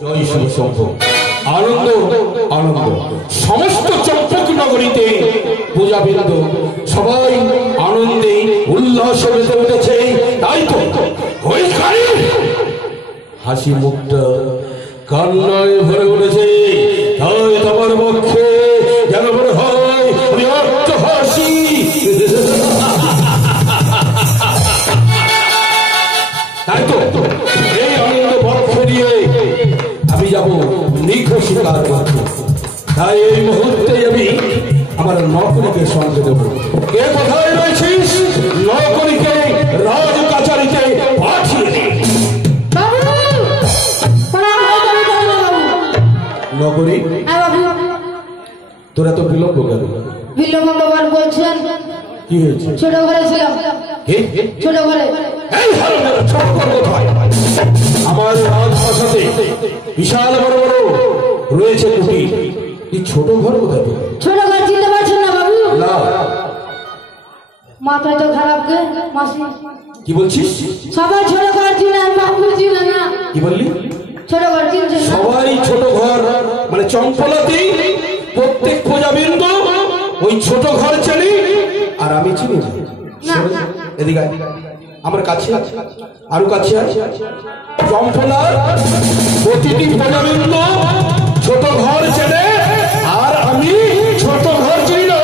জয় শিব শম্ভু। আনন্দ আনন্দ সমস্ত চম্পক নগরীতে পূজাবৃন্দ সবাই আনন্দে উল্লাসে মেতে উঠেছে। তাই তো ওইখানে হাসি মুখটা কান্নায় ভরে উঠেছে। তাই তোমার পক্ষে যেন মনে হয় আমি অর্থ হাসি। তাই তো এই আনন্দ পক্ষ নিয়ে আমি যাবো নিখো শিকার করতে। তাই এই মুহূর্তে আমি আমার নকরীকে সঙ্গে দেবো। কে কোথায় রয়েছিস? নকরীকে রাজ কাচারিতে পাঠিয়ে দে। নকরী তোরা তো বিলম্ব কেন? বিলম্ব বাবার বলছেন কি হয়েছে? ছোট ঘরে ছিলাম। ছোট ঘরে আমার রাজপ্রাসাদে বিশাল বড় বড় রয়েছে কুটি। এই ছোট ঘর কোথায়? ছোট ঘর চিনতে পারছেন না বাবু? না। মাথায় তো খারাপ গে মাসি। কি বলছিস? সবাই ছোট ঘর চিনে বাবু চিনে না। কি বললি? ছোট ঘর চিনছে না। সবাই ছোট ঘর মানে চম্পলাতেই প্রত্যেক পূজাবৃন্দ ওই ছোট ঘর চেনে আর আমি চিনি না। এদিকে আমার কাছে আরো কাছে চম্পলার প্রতিটি পূজাবৃন্দ ছোট ঘর চেনে আর আমি ছোট ঘর চিনি না।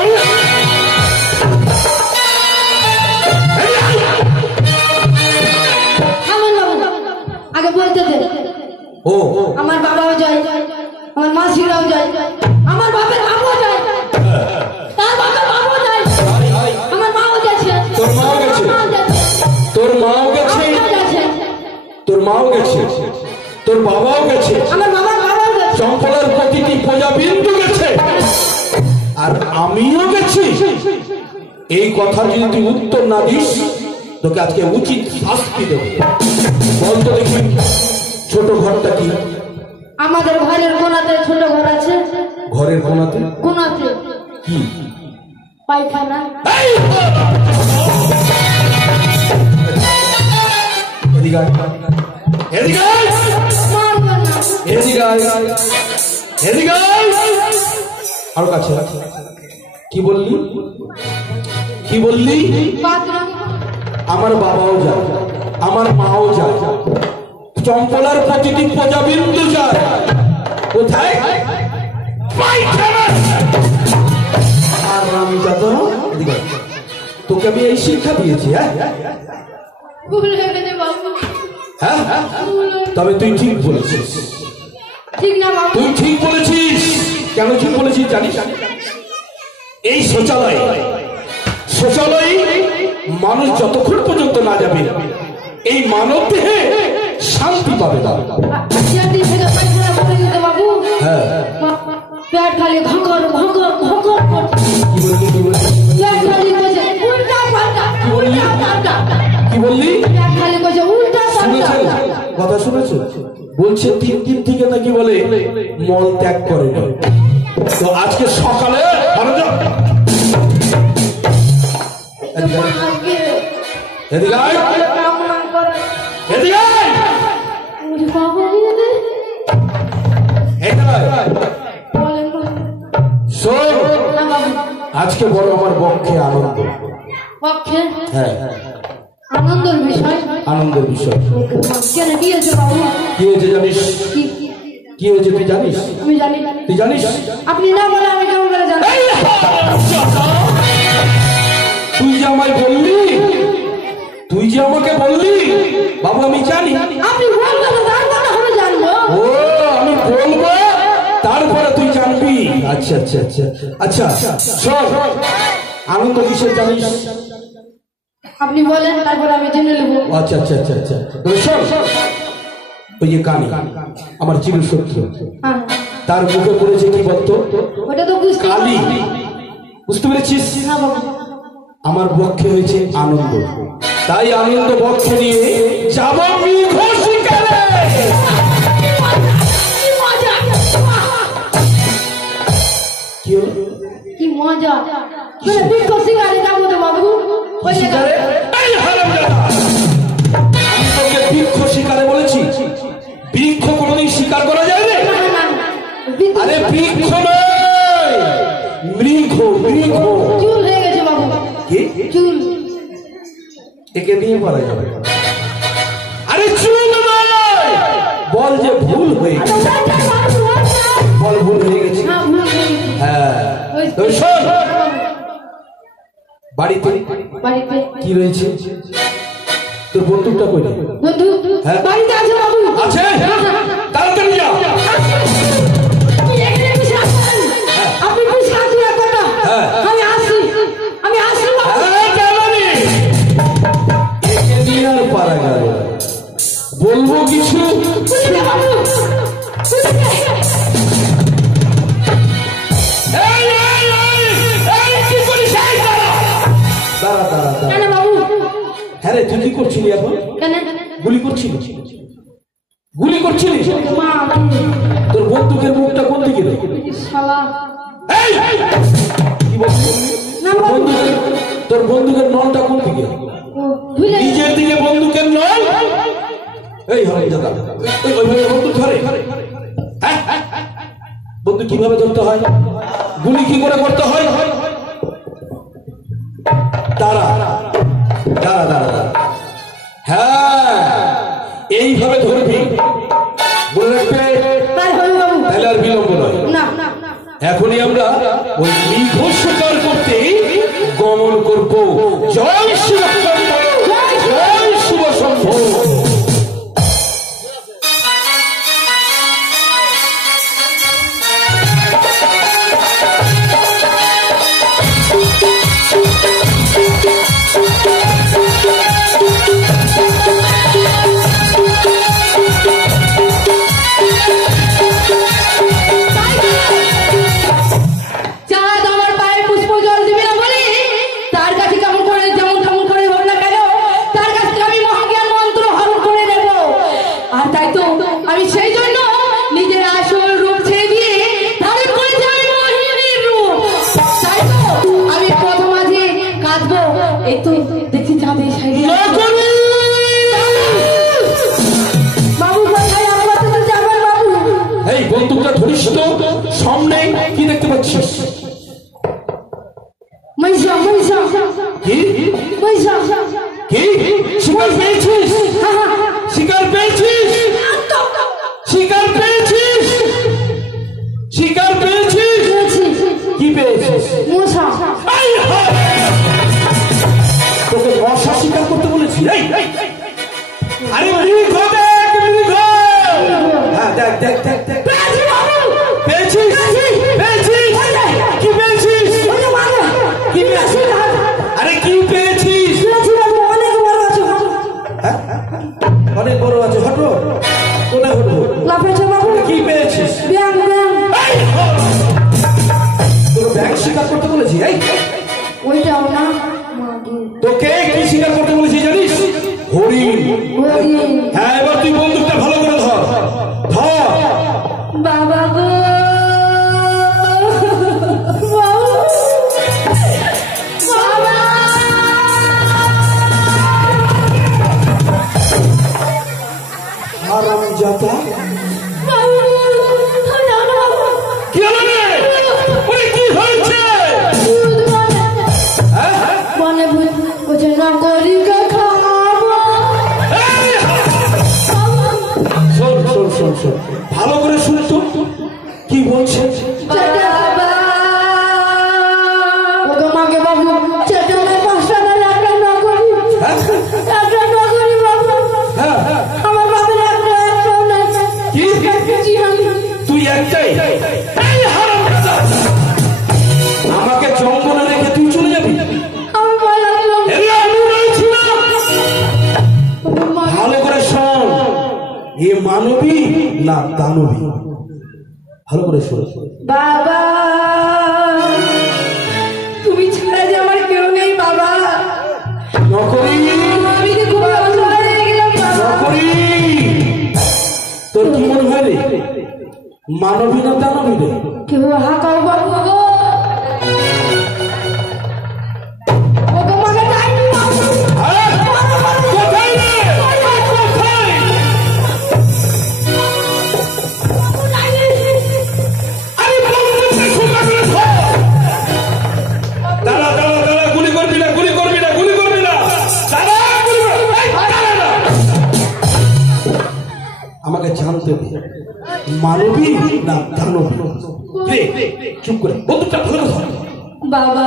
আগে বলতে দে। ও আমার বাবাও যায়, আমার মাসিরাও যায়, আমার বাপের বাবাও যায়, তার বাপের বাবাও যায়, আমার মাও গেছে। তোর মাও গেছে? তোর মাও গেছে? তোর মাও গেছে? তোর বাবাও গেছে? আমার বাবার বাবাও গেছে। চম্পলার প্রতিটি পূজাবিন্দু গেছে আর আমিও গেছি। এই কথা যদি তুই উত্তর না দিস তোকে আজকে উচিত শাস্তি দেব। বলতো দেখি ছোট ঘরটা কি? আমাদের ঘরের কোনাতে ছোট ঘর আছে। ঘরের কোনাতে? কোনাতে কি? পায়খানা। এদিকে এদিকে এদিকে এদিকে আরো কাছে। কি বললি? কি বললি? আমার বাবাও যায়, আমার মাও যায়, চম্পলার প্রতিটি পূজাবিন্দু যায় কোথায়? আর আমি যত তোকে আমি এই শিক্ষা দিয়েছি। হ্যাঁ হ্যাঁ তবে তুই ঠিক বলেছিস। ঠিক না বাবু? তুই ঠিক বলেছিস। কেন ঠিক বলেছিস জানিস? এই শৌচালয় শৌচালয় মানুষ যতক্ষণ পর্যন্ত না যাবে এই মানব দেহে শান্তি পাবে না। হ্যাঁ পেট খালি ঘকর ঘকর ঘকর করছে। পেট খালি কইছে উল্টা পাল্টা উল্টা পাল্টা। কি বললি? পেট খালি কইছে উল্টা পাল্টা। কথা শুনেছো? বলছে 3 দিন থেকে নাকি বলে মল ত্যাগ করে না। তো আজকে সকালে এদিকে এদিকে আজকে বড় আমার পক্ষে আনন্দ। পক্ষে? হ্যাঁ আনন্দের বিষয়। আনন্দের বিষয়। কেন কি হয়েছে বাবু? কি হয়েছে জানিস? কি হয়েছে তুই জানিস? আমি জানি। তুই জানিস? আপনি না বলে আমি কেমন করে জানি? তুই যে আমায় বললি, তুই যে আমাকে বললি বাবু আমি জানি। আপনি বলবেন তারপরে আমি জানবো। ও আমি বলবো তারপরে তুই জানবি। আচ্ছা আচ্ছা আচ্ছা আচ্ছা শোন আনন্দ কিসের জানিস? আপনি বলেন তারপর আমি জেনে নেব। আচ্ছা আচ্ছা আচ্ছা আচ্ছা শোন ওই যে কানি আমার চিরশত্রু তার মুখে পড়েছে কি বলতো? ওটা তো বুঝতে কালি। বুঝতে পেরেছিস? না বাবু। আমার পক্ষে হয়েছে আনন্দ। তাই আনন্দ পক্ষে নিয়ে যাব নিখো শিকারে। কি হলো? কি মজা! নিখো শিকারে যাবো তো বাবু। ওই শিকারে আমি তোকে বৃক্ষ শিকারে বলেছি? বৃক্ষ কোনোদিন শিকার করা যায়? বৃক্ষ নয়, মৃগ মৃগ। চুল হয়ে গেছে বাবু। কি চুল? একে দিয়ে বলা যাবে? আরে চুল নয়, বল যে ভুল হয়ে গেছে, বল ভুল হয়ে গেছে। হ্যাঁ শোন, বাড়িতে বাড়িতে কি রয়েছে? তোর বন্দুকটা কই? বন্ধু হ্যাঁ বাড়িতে আছে বাবু। আছে? তাড়াতাড়ি যা। আপনি প্লিজ কাজে রাখুন না। আমি আসি, আমি আসি বাবু। একে নিয়ে আর পারা গেল না। বলবো কিছু বাবু দাঁড়া দাঁড়া দাঁড়া। কেন বাবু? হ্যাঁ রে, তুই কি করছিলি এখন? কেন গুলি করছিলি? গুলি করছিলি? মা তোর বন্দুকের মুখটা কোন দিকে রে? শালা এই! কি বলছিস? না বাবু, তোর বন্দুকের নলটা কোন দিকে? ভুলে নিজের দিকে বন্দুকের নল। এই হারামজাদা, ওইভাবে বন্দুক ধরে? হ্যাঁ? বন্দুক কিভাবে ধরতে হয়? গুলি কি করে করতে হয়? দাঁড়া দাঁড়া দাঁড়া দাঁড়া। হ্যাঁ, এইভাবে ধরবি, মনে রাখবে। তাই হবে বাবু। তাহলে আর বিলম্ব নয়, না এখনই আমরা ওই মৃগ শিকার করতে গমন করব। জয় শিব শম্ভু, জয় শিব শম্ভু। চাঁদ আমার পায়ে পুষ্প জল দিবে না বলে তার কাছে কেমন করে যেমন তেমন করে হোক না কেন তার কাছ থেকে আমি মহাজ্ঞান মন্ত্র হরণ করে নেব। আর তাই তো আমি সেই জন্য নিজের আসল রূপ ছেড়ে দিয়ে ধারণ করে যাই মোহিনীর রূপ। তাই তো আমি পথ মাঝে কাঁদবো। এই তো দেখছি চাঁদের সাইডে বাবু কোথায় আমার তো যাবেন বাবু। এই বন্দুকটা ধরিস তো, সামনে কি দেখতে পাচ্ছিস? মহিষা মহিষা কি মহিষা কি শিকার পেয়েছিস? শিকার পেয়েছিস? শিকার পেয়েছিস? শিকার পেয়েছিস? কি পেয়েছিস? মশা এই হায়! তোকে মশা শিকার করতে বলেছি? এই আরে মৃগ দেখ, মৃগ। হ্যাঁ দেখ দেখ দেখ দেখ। পেয়েছিস? পেয়েছিস? কি পেয়েছিস? কি পেয়েছিস? আরে কি পেয়েছিস? হ্যাঁ? অনেক বড় আছে, হটো। কোথায় হটো? কি পেয়েছিস? এই! তোর ব্যাগ শিকার করতে বলেছি? এই ওইটাও না তোকে কি শিকার করতে বলেছি জানিস? হরিণ। হ্যাঁ, এবার তুই বন্দুকটা ভালো করে ধর, ধর। বাবা গো বাবা হারামজাদা। বাবু কি হলো রে? ওরে কি হয়েছে? হ্যাঁ? মনে ভূত বুঝে না করি খাবো। এই! শোন শোন শোন শোন, ভালো করে শুন তো কি বলছে। তোমাকে বাবু চেতনের 5 টাকা একটা না করি, হ্যাঁ? একটা না করি বাবু। হ্যাঁ, আমার বাবার একটাও নাই। কি? জি আমি তুই একটাই? এই হারামজাদা, আমাকে জঙ্গলে রেখে তুই চলে যাবি? আমার ভয় লাগলো। এরে আমি রয়েছি না। ভালো করে শোন, এ মানবী না দানবী, ভালো করে শোন। বাবা তুমি ছাড়া যে আমার কেউ নেই বাবা। নকরি, আমি যে খুব অসহায় হয়ে গেলাম বাবা। নকরি। তোর কি মনে হয় রে, মানবী না দানবী রে? কেউ হাঁকাও বাবু গো। ও তোমাকে ডাকি বাবু। হ্যাঁ? কোথায় রে? কোথায়? আরে মানবী না দানবী? চুপ করে বন্ধুটা ভালো কথা। বাবা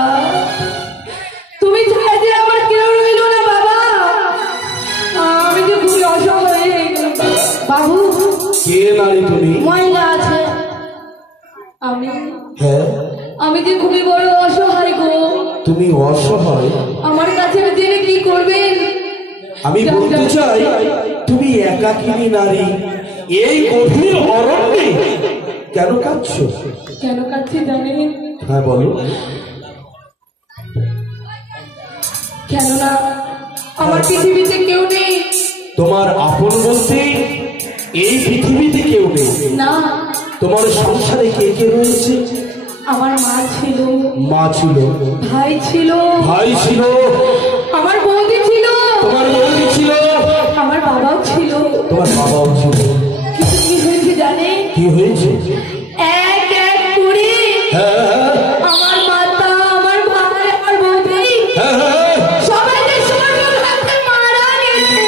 তুমি ছাড়া যে আমার কেউ রইল না বাবা, আমি যে খুবই অসহায়। বাবু কে নারী তুমি? ময়লা আছে আমি। হ্যাঁ আমি যে খুবই বড় অসহায় গো। তুমি অসহায়? আমার কাছে জেনে কি করবেন? আমি বলতে চাই তুমি একাকিনী নারী, এই গভীর অরণ্যে কেন কাঁদছো? কেন কাছে জানেন? হ্যাঁ বলো। কেননা আমার পৃথিবীতে কেউ নেই। তোমার আপন বলতে এই পৃথিবীতে কেউ নেই? না। তোমার সংসারে কে কে রয়েছে? আমার মা ছিল। মা ছিল। ভাই ছিল। ভাই ছিল। আমার বৌদি ছিল। তোমার বৌদি ছিল। আমার বাবাও ছিল। তোমার বাবাও ছিল। কিন্তু কি হয়েছে জানে? কি হয়েছে? এক এক করে আমার মাতা, আমার ভাই, আমার বৌদি সবাইকে সর্বঘাতে মারা গেছে।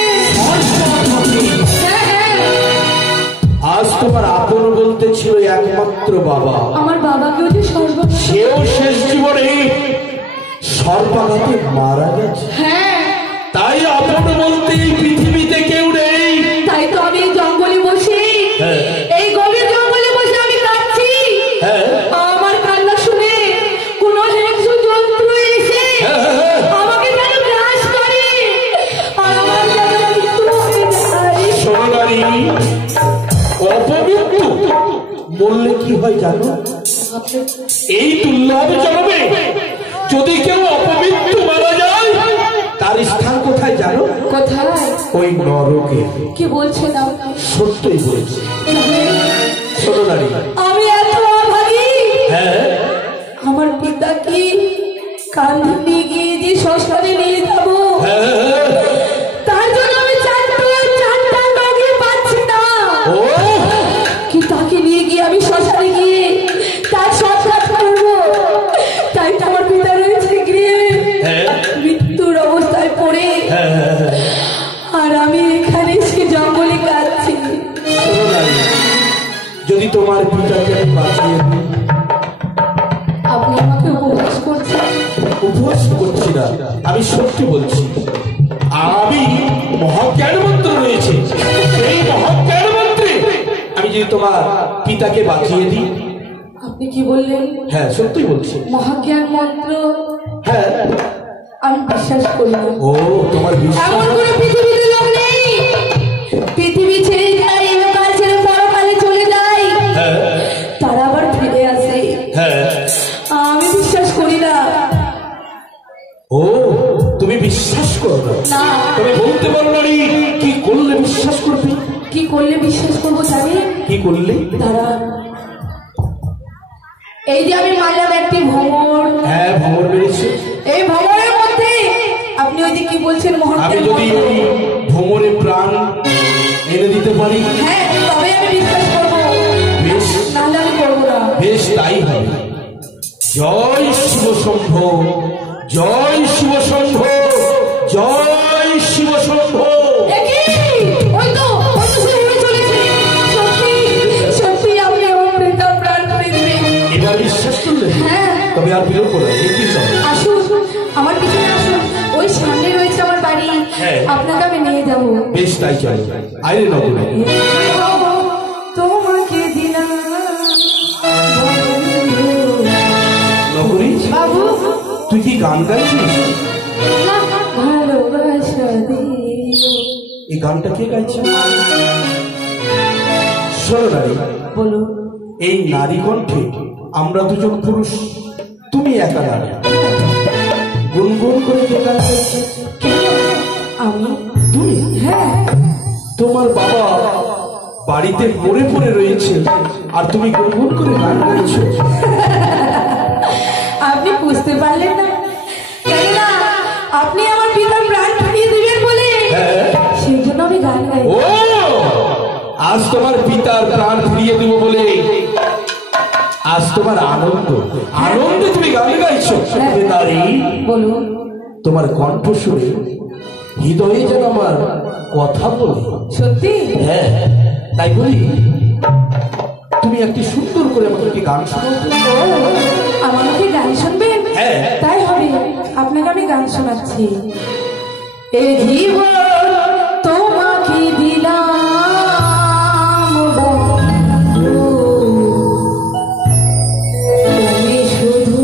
আজ তোমার আপন বলতে ছিল একমাত্র বাবা। আমার বাবাকেও যে সেও শেষ জীবনে সর্বাঘাতে মারা গেছে। হ্যাঁ তাই আপন বলতে এই পৃথিবীতে কেউ নেই। তাই তো আমি জঙ্গলে বসে, এই গভীর জঙ্গলে বসে আমি কাঁদছি। আমার কান্না শুনে কোন হিংস্র জন্তু এসে আমাকে যেন গ্রাস করে আর আমার যেন মৃত্যু হয়ে যায়। সোনারি অপমৃত্যু বললে কি হয় জানো? এই দুর্লভ জন্মে যদি কেউ অপমৃত্যু মারা যায় তার স্থান কোথায় জানো? কোথায়? ওই নরকে। কি বলছেন আপনি? সত্যই বলছি সোনারি। আমি এত অভাগী। হ্যাঁ আমার পিতা কি কাঁধে নিয়ে গিয়ে যে শ্মশানে নিয়ে যাবো, তার জন্য আমি চারটা নৌকি পাচ্ছি না। কি তাকে নিয়ে গিয়ে আমি শ্মশানে গিয়ে তার সৎকার করবো, তাই তো আমার পিতা রয়েছে গিয়ে মৃত্যুর অবস্থায় পড়ে আর আমি এখানে সে জঙ্গলে কাঁদছি। যদি তোমার পিতাকে বাঁচিয়ে দিই। আপনি আমাকে উপহাস করছেন? উপহাস করছি না, আমি সত্যি বলছি। আমি মহাজ্ঞান মন্ত্র রয়েছে, সেই মহাজ্ঞান মন্ত্রে আমি যদি তোমার পিতাকে বাঁচিয়ে দিই। আপনি কি বললেন? হ্যাঁ সত্যি বলছি। মহাজ্ঞান মন্ত্র? হ্যাঁ আমি বিশ্বাস করি না। ও তোমার বিশ্বাস? এমন কোন পৃথিবীতে লোক নেই। পৃথিবী ছেড়ে যায়, এলাকার ছেড়ে পরকালে চলে যায়, তারা আবার ফিরে আসে। আমি বিশ্বাস করি না। ও তুমি বিশ্বাস করো না? না। তুমি বলতে পারো না কি করলে বিশ্বাস করবে? কি করলে বিশ্বাস করবো জানেন? কি করলে? তারা এই যে আমি মারলাম একটি ভ্রমর। হ্যাঁ ভ্রমর বেড়েছে। এই ভ্রমরের মধ্যে আপনি ওই যে কি বলছেন আমি যদি ওই ভ্রমরে প্রাণ এনে দিতে পারি, হ্যাঁ তবে আমি বিশ্বাস করবো। বেশ, নাহলে আমি করবো না। বেশ তাই হবে। জয় শিব শম্ভ, জয় শিব শম্ভ, জয় শিব শম্ভ। ওই তো সে উড়ে চলেছে। সত্যি সত্যি আপনি আমার পিতার প্রাণ করে দিবেন। এবার বিশ্বাস করলে? হ্যাঁ। তবে আর বিরোধ করে কি চলে? আসুন আমার পিছনে আসুন, ওই সামনে রয়েছে আমার বাড়ি। আপনাকে আমি নিয়ে যাবো। বেশ তাই চলে। আরে নগরে তোমাকে দিলাম নগরী। বাবু তুই কি গান গাইছিস? ভালোবাসা দিও। এই গানটা কে গাইছে? শোনো নারী, বলুন। এই নারী কণ্ঠে আমরা দুজন পুরুষ, তুমি একা নারী। গুনগুন করে কে গান গাইছে? আমি। তুমি? হ্যাঁ। তোমার বাবা বাড়িতে পড়ে পড়ে রয়েছে আর তুমি গুনগুন করে গান গাইছো। আপনি বুঝতে পারলেন না? কেননা আপনি আমার পিতার প্রাণ ফিরিয়ে দিবেন বলে সেই জন্য আমি গান গাই। ও আজ তোমার পিতার প্রাণ ফিরিয়ে দেবো বলে আজ তোমার আনন্দ, আনন্দে তুমি গান গাইছো। নারী বলুন। তোমার কণ্ঠ শুনে হৃদয়ে যেন আমার কথা বলে। সত্যি? হ্যাঁ তাই বলি একটি সুন্দর করে আমাকে একটি গান শোনাও তো। আমাকে গান শুনবেন? হ্যাঁ। তাই হবে, আপনাকে আমি গান শোনাচ্ছি। এ জীবন তোমাকে দিলাম বন্ধু, তুমি শুধু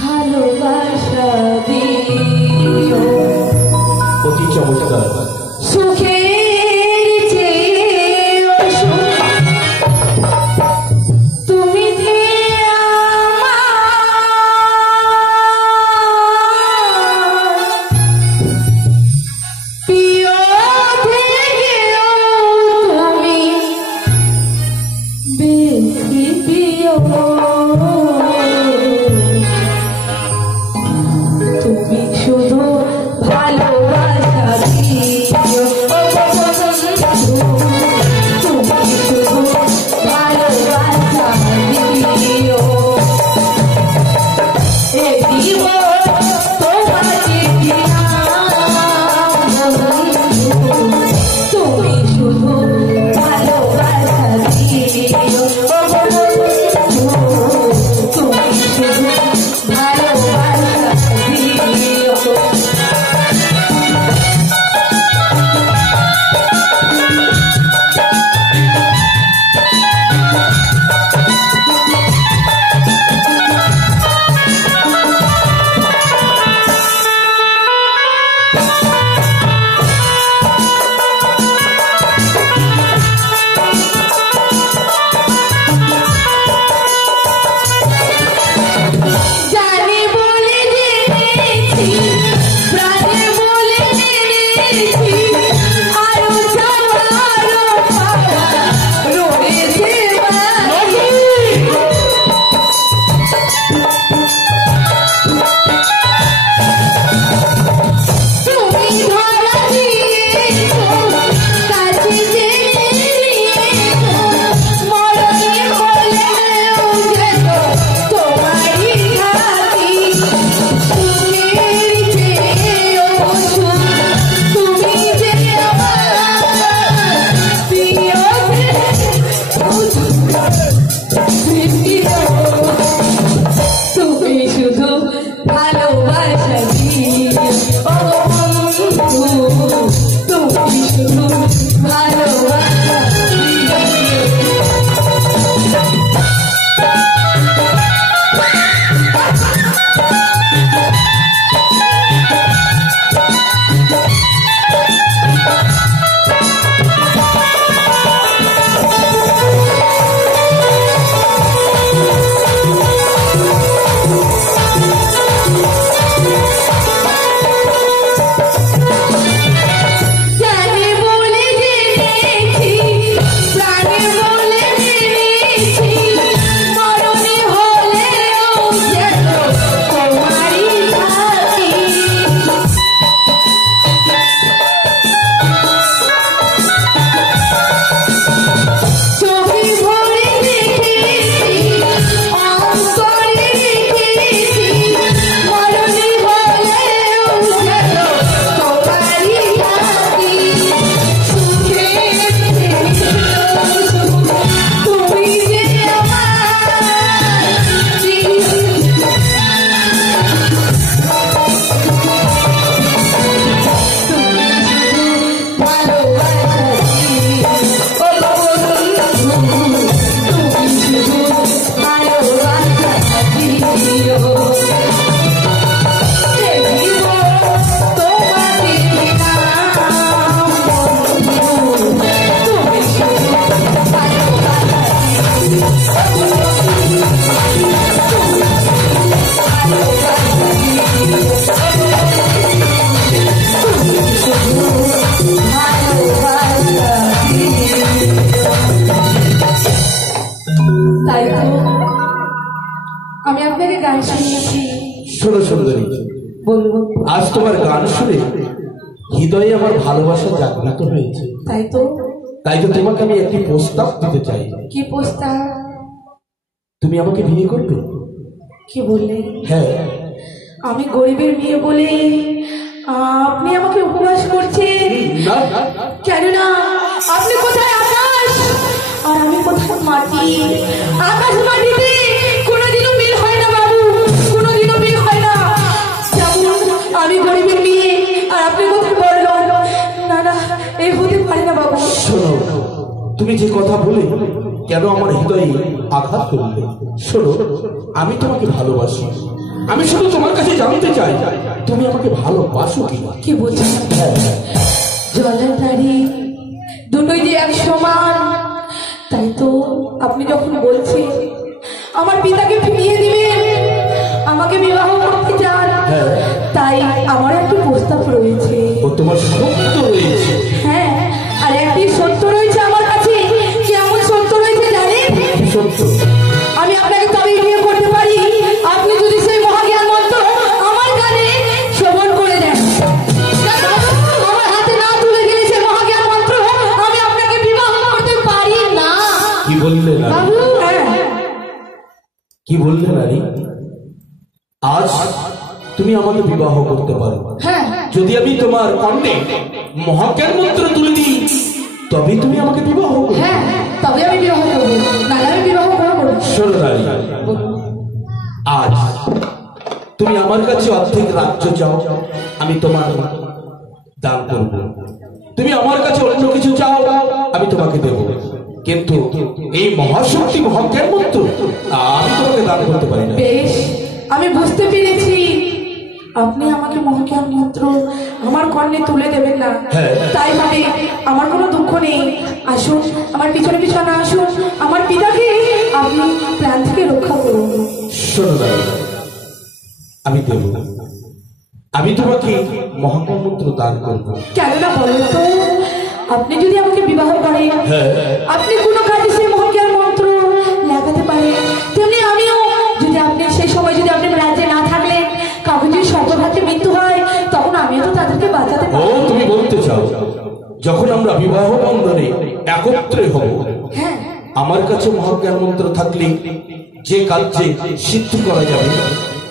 ভালোবাসা দিও। অতি চমৎকার। সুখের চেয়েও সুখ তুমি যে আমার প্রিয় থেকেও তুমি বেশি প্রিয়। তুমি শুধু ভালোবাসা দিও, তুমি শুধু ভালোবাসা দিও। এ জীবন তোমাকে দিলাম বন্ধু, তুমি শুধু ভালোবাসা দিও। তুমি শুধু ভালোবাসা দিও। জানি বলে জেনেছি, প্রাণে বলে জেনেছি, আরো চাওয়া আরো পাওয়া রয়েছে বাকি। তুমি ধরা দিয়েছো, কাছে জেনে নিয়েছো, মরণে হলেও যেন তোমারই থাকি। সুখের চেয়েও সুখ তুমি যে আমার প্রিয় তুমি শুধু ভালোবাসা দিও। ও বন্ধু, তুমি শুধু ভালোবাসা দিও। জানি বলে জেনেছি, প্রাণে বলে জেনেছি, মরণে হলেও যেন তোমারই থাকি। চোখে ভরে দেখেছি, অন্তরে রেখেছি, মরণে হলেও যেন তোমারই থাকি। সুখের চেয়েও সুখ তুমি যে আমার প্রিয়। ভালোবাসা দিও। ও বন্ধু, তুমি শুধু ভালোবাসা দিও। এ জীবন তোমাকে দিলাম বন্ধু, তুমি শুধু ভালোবাসা দিও। তাই তো আমি আপনাকে গান শুনিয়েছি। শোনো সুন্দরী, বলবো আজ তোমার গান শুনে হৃদয়ে আমার ভালোবাসা জাগ্রত হয়েছে। তাই তো তোমাকে আমি একটি প্রস্তাব দিতে চাই। কি প্রস্তাব? তুমি আমাকে বিয়ে করবে? কি বললেন? হ্যাঁ। আমি গরিবের মেয়ে বলে আপনি আমাকে উপবাস করছেন? না, কেন না? আপনি কোথায় আকাশ আর আমি কোথায় মাটি। মাটি, আকাশ মাটিতে কোনোদিনও মিল হয় না বাবু, কোনোদিনও মিল হয় না। যেমন আমি গরিবের মেয়ে আর আপনি কোথায় বলল, না না এই হতে পারে না বাবু। শোনো, তুমি যে কথা বলে কেন আমার হৃদয়ে আঘাত করলে? শোনো, আমি তোমাকে ভালোবাসি। আমি শুধু তোমার কাছে জানতে চাই তুমি আমাকে ভালোবাসো কিনা। কি বলছেন? জলের নারী দুটোই যে এক সমান, তাই তো আপনি যখন বলছেন আমার পিতাকে ফিরিয়ে দিবেন, আমাকে বিবাহ করতে চান, তাই আমার একটি প্রস্তাব রয়েছে। ও তোমার সত্য রয়েছে? হ্যাঁ, আর একটি সত্য রয়েছে আমার কাছে। কেমন সত্য রয়েছে জানেন? সত্য? আমি আপনাকে তবেই বিয়ে করতে পারি আপনি যদি সেই মহাজ্ঞান মন্ত্র আমার কানে শ্রবণ করে দেন। আমার হাতে না তুলে গেলে সেই মহাজ্ঞান মন্ত্র আমি আপনাকে বিবাহ করতে পারি না। কি বললে না? বাবু, কি বললে নারী? আজ তুমি আমাকে বিবাহ করতে পারো হ্যাঁ, যদি আমি তোমার কণ্ঠে মহাজ্ঞান মন্ত্র তুলে দিই, তবে তুমি আমাকে বিবাহ করবে। হ্যাঁ, তবে আমি বিবাহ করবো, নাহলে আমি বিবাহ করবো। শোনো নারী, আজ তুমি আমার কাছে অর্ধেক রাজ্য চাও, আমি তোমার দান করব। তুমি আমার কাছে অন্য কিছু চাও, আমি তোমাকে দেব। কিন্তু এই মহাশক্তি মহাজ্ঞান মন্ত্র আমি তোমাকে দান করতে পারি না। বেশ, আমি বুঝতে পেরেছি আপনি আমাকে মহাজ্ঞান মন্ত্র আমার কর্ণে তুলে দেবেন না। তাই হবে, আমার কোনো দুঃখ নেই। আসুন, আমার পিছনে পিছনে আসুন, আমার পিতাকে আপনি প্রাণ থেকে রক্ষা করুন। শোনো দাদা, আমি দেব, আমি তোমাকে মহাজ্ঞান মন্ত্র দান করব। কেন না বলেন তো? আপনি যদি আমাকে বিবাহ করেন, আপনি কোনো কাজে সেই মহাজ্ঞান মন্ত্র লাগাতে পারেন, তেমনি আমিও যদি আপনি সেই সময় যদি আপনি রাজ্যে না থাকলেন, কাউকে যদি সর্বঘাতে মৃত্যু হয়, তখন আমিও তো তাদেরকে বাঁচাতে ও পারবো। তুমি বলতে চাও যখন আমরা বিবাহ বন্ধনে একত্রে হব, হ্যাঁ, আমার কাছে মহাজ্ঞান মন্ত্র থাকলে যে কার্যে সিদ্ধি করা যাবে,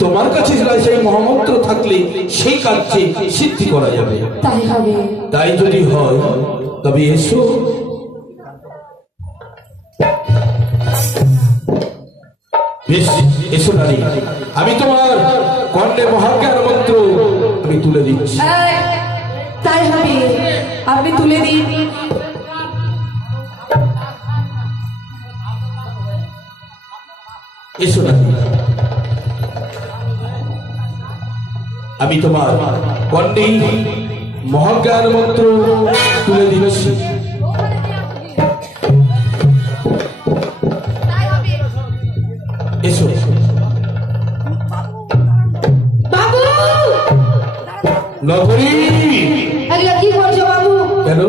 তোমার কাছে সেই মহামন্ত্র থাকলে সেই কার্যে সিদ্ধি করা যাবে। তাই হবে। তাই যদি হয় তবে এসো। বেশ, এসো নারী, আমি তোমার কর্ণে মহাজ্ঞান মন্ত্র আমি তুলে দিচ্ছি। তাই হবে, আপনি তুলে দিন। এসো নারী, আমি তোমার কর্ণে মহাজ্ঞান মন্ত্র তুলে দিচ্ছি। এসো। বাবু, নগরী, এগুলা কি করছো বাবু? কেন?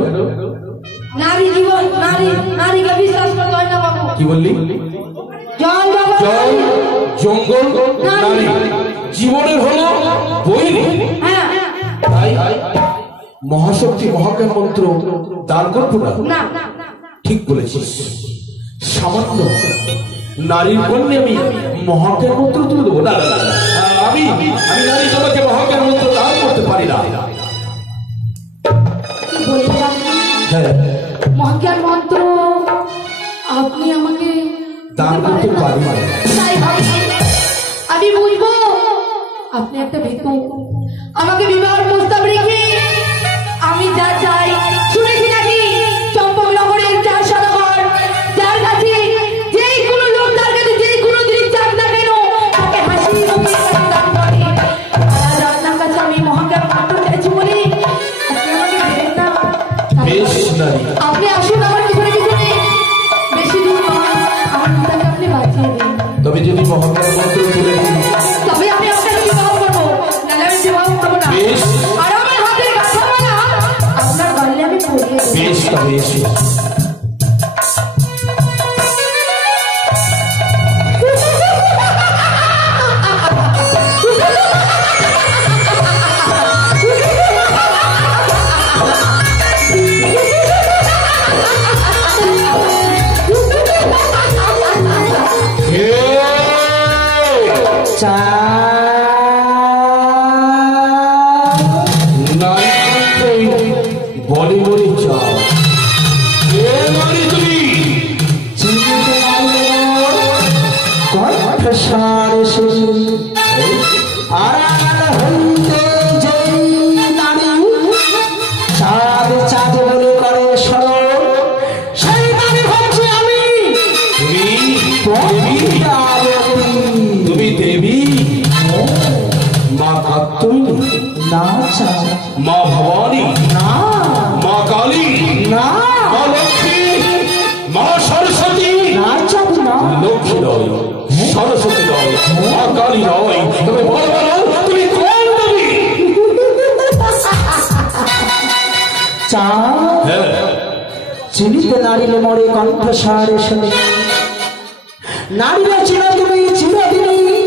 নারী জীবন, নারীকে বিশ্বাস করতে হয় না বাবু। কি বললি? জল জল, জঙ্গল, নারী জীবনের হলো বৈরী। হ্যাঁ, তাই মহাশক্তি মহাজ্ঞান মন্ত্র দান করবো না? না, ঠিক বলেছিস। সামান্য নারীর কন্যে আমি মহাজ্ঞান মন্ত্র তুলে দেবো? না, আমি নারী তোমাকে মহাজ্ঞান মন্ত্র দান করতে পারি না। কি বলছেন আপনি? হ্যাঁ, মহাজ্ঞান মন্ত্র আপনি আমাকে দান করতে পারি না। তাই হবে, আমি বুঝবো আপনি একটা ভিক্ষু। আমাকে বিবাহের প্রস্তাব রেখে আমি যা চাই, শুনেছি নাকি চম্পকনগরের যার সদাগর, যার কাছে যেই কোনো লোক, তার কাছে যেই কোনো জিনিস চাক না কেন তাকে হাসি মুখে দান করে। আর আপনার কাছে আমি মহাজ্ঞান মন্ত্র চাইছি বলে আপনি আমাকে দেবেন না? বেশ নারী, আপনি আসুন আমার পিছনে পিছনে, বেশি দূর নয়, আমার পিতাকে আপনি বাঁচিয়ে দিন। তবে যদি মহাজ্ঞান মন্ত্র তুলে দিই, তবে আমি আপনাকে বিবাহ করবো, নাহলে আমি বিবাহ করবো না। বেশ। আর আমার হাতের গাছা মালা আপনার গলে আমি পরিয়ে দেব। বেশ, তবে এসো। বলে বলে চা তুমি দেবী মা কাত্যায়নী না মা ভবানী না মা কালী না মা লক্ষ্মী মা সরস্বতী না না লক্ষ্মী নয় সরস্বতী নয় মা কালী নয় তবে বলো তুমি কোন দেবী? চিনিতে নারীলে মরে কণ্ঠস্বরে শুনে নারীরা চির তুমি চিরদিনী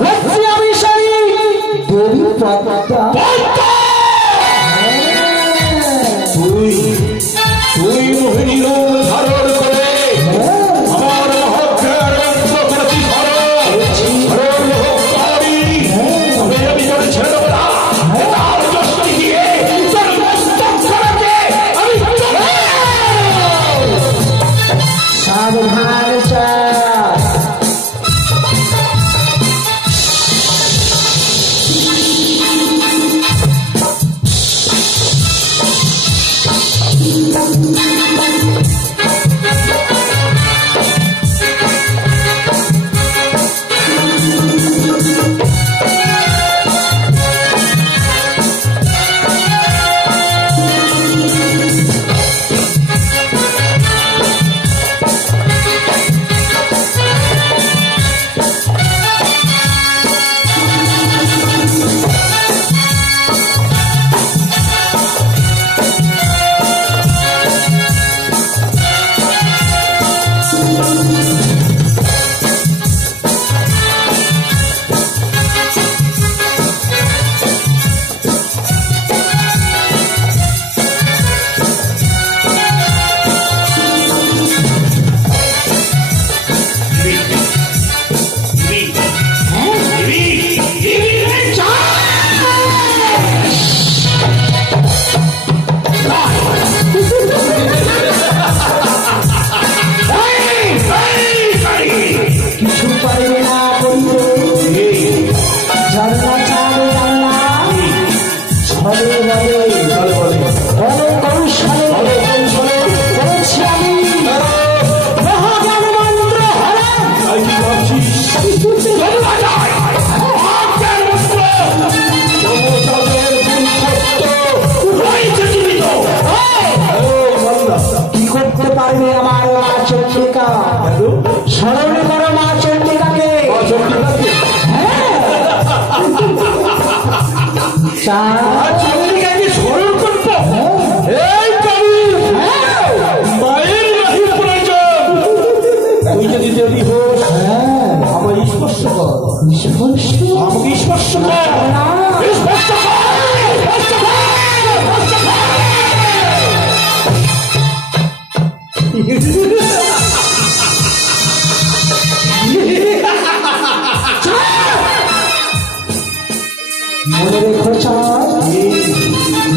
হচ্ছে আমি সেই দেবী পদ্মা। তুই মোহিনী রূপ ধারণ করে আমার মহাজ্ঞান মন্ত্র করেছিস আমি তোর ছেড়ে দেবো না। তার যশটি দিয়ে তোর মস্তক করাতে আমি সাবধান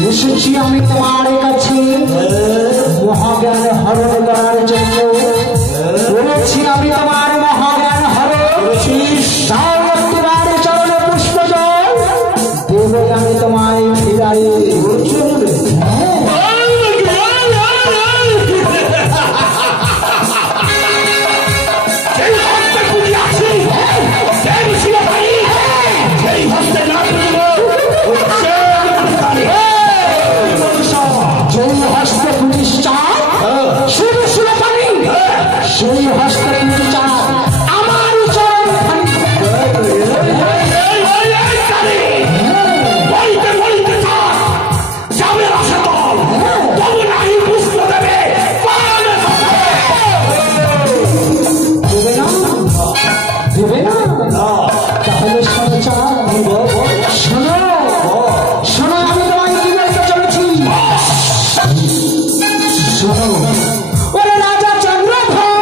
এসেছি আমি তোমার কাছে মহাজ্ঞান হরণ করার জন্য। বলেছি আমি তোমার মহাজ্ঞান হরণ তোমার চরণে পুষ্প জল দেবে আমি তোমায় ফিরাই। সেই হস্তে কিন্তু চায় আমার চরণ দেবে না তাহলে শোনো শোনো শোনো আমি তোমায় কি বলতে চলেছি শোনো। ওরে রাজা চন্দ্রধর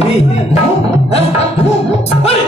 দিবি? আরে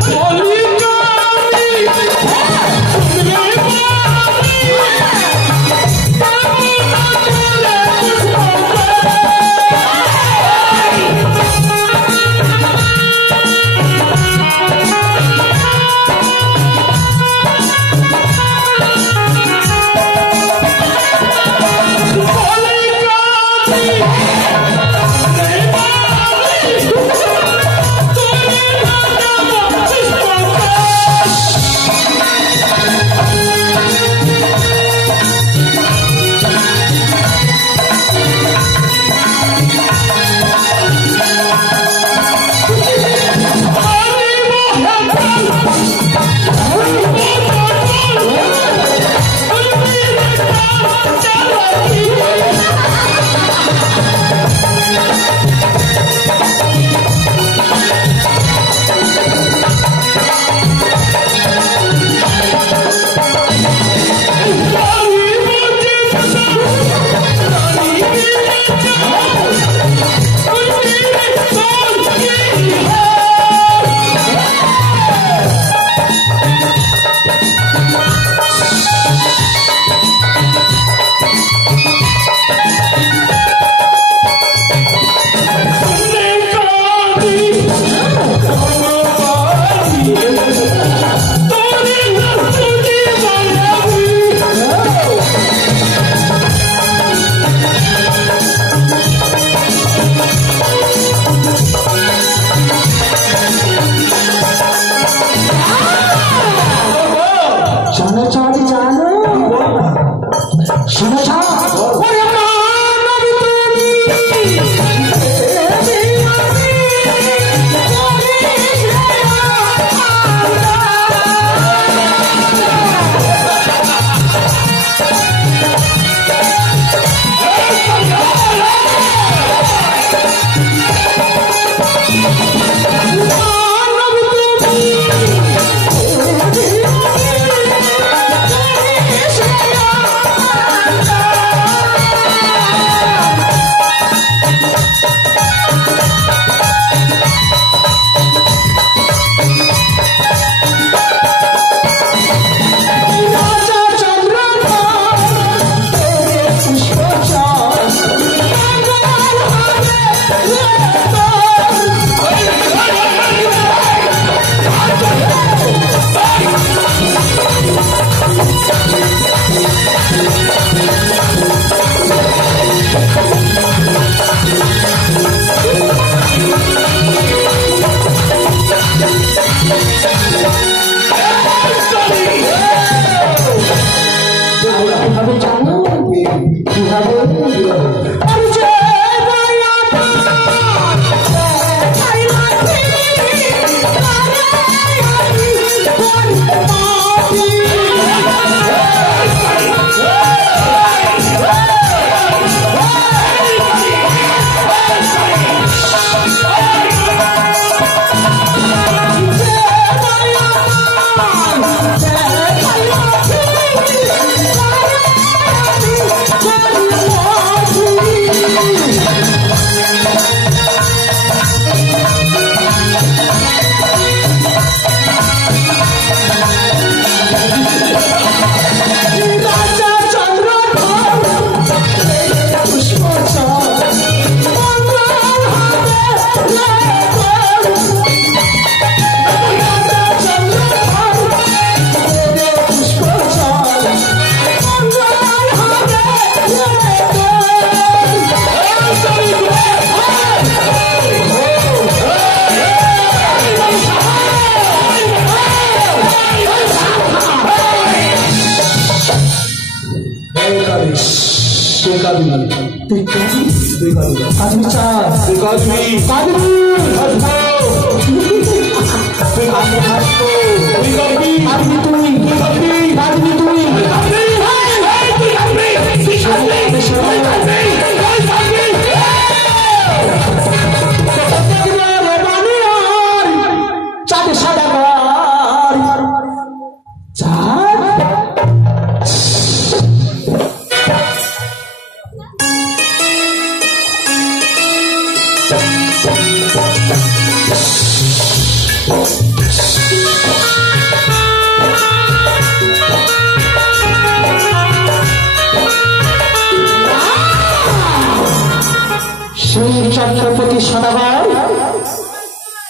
সদাগর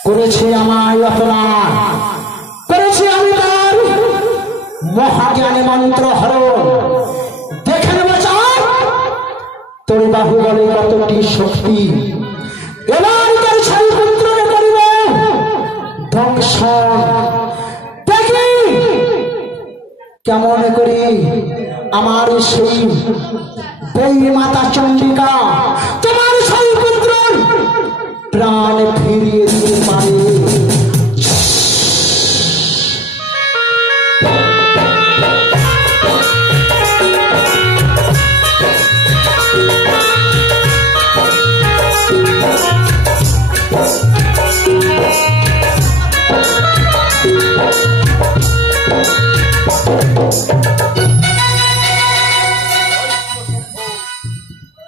করেছে আমায় অপমান, করেছে আমি তার মহাজ্ঞানে মন্ত্র হরণ। দেখে নেব চাঁদ তোর বাহুবলে কতটি শক্তি। এবার তার ছয় পুত্রকে করিব ধ্বংসন। দেখি কেমন করি আমার সেই দেবী মাতা চন্ডিকা তোমার ছয় পুত্র প্রাণ ফিরিয়ে দিতে পারে।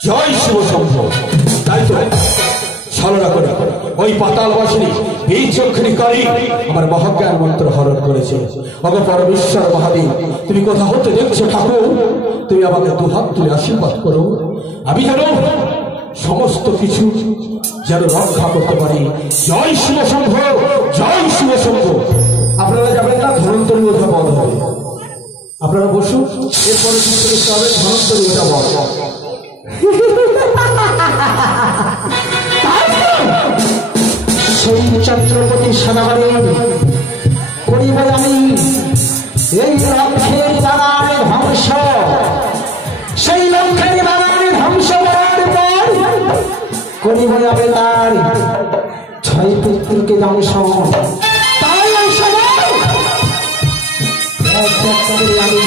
জয় শিব শম্ভ। তাই তো ছলনা করে ওই পাতালবাসিনী বীজক্ষণিকারী আমার মহাজ্ঞান মন্ত্র হরণ করেছে। অগ পরমেশ্বর মহাদেব, তুমি কোথা হতে দেখছো ঠাকুর? তুমি আমাকে দুহাত তুলে আশীর্বাদ করো, আমি যেন সমস্ত কিছু যেন রক্ষা করতে পারি। জয় শিব শম্ভ, জয় শিব শম্ভ। আপনারা যাবেন না, ধনন্তরী ওঠা বন্ধ হবে। আপনারা বসুন, এরপরে কিন্তু দেখতে হবে ধনন্তরী ওঠা বন্ধ। সেই ছত্রপতি সদাগরে করিব আমি এই লক্ষ্যের বাগানে ধ্বংস। সেই লক্ষ্যের বাগানে ধ্বংস করার পর করিব আমি তার ছয় পুত্রকে ধ্বংস। তাই এই সময় আমি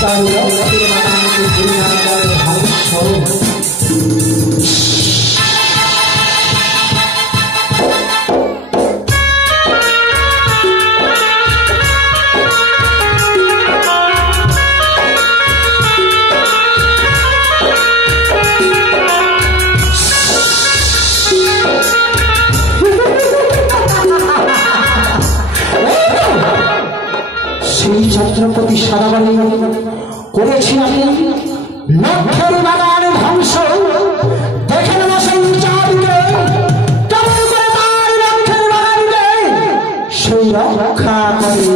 তার লক্ষ্যের বাগানে ধ্বংস। সেই ছত্রপতি সদাগরে করেছি আমি লক্ষ্যের বাগানে ধ্বংস। দেখে নেব সেই চাঁদকে কেমন করে তার লক্ষ্যের বাগানকে সেই রক্ষা করে।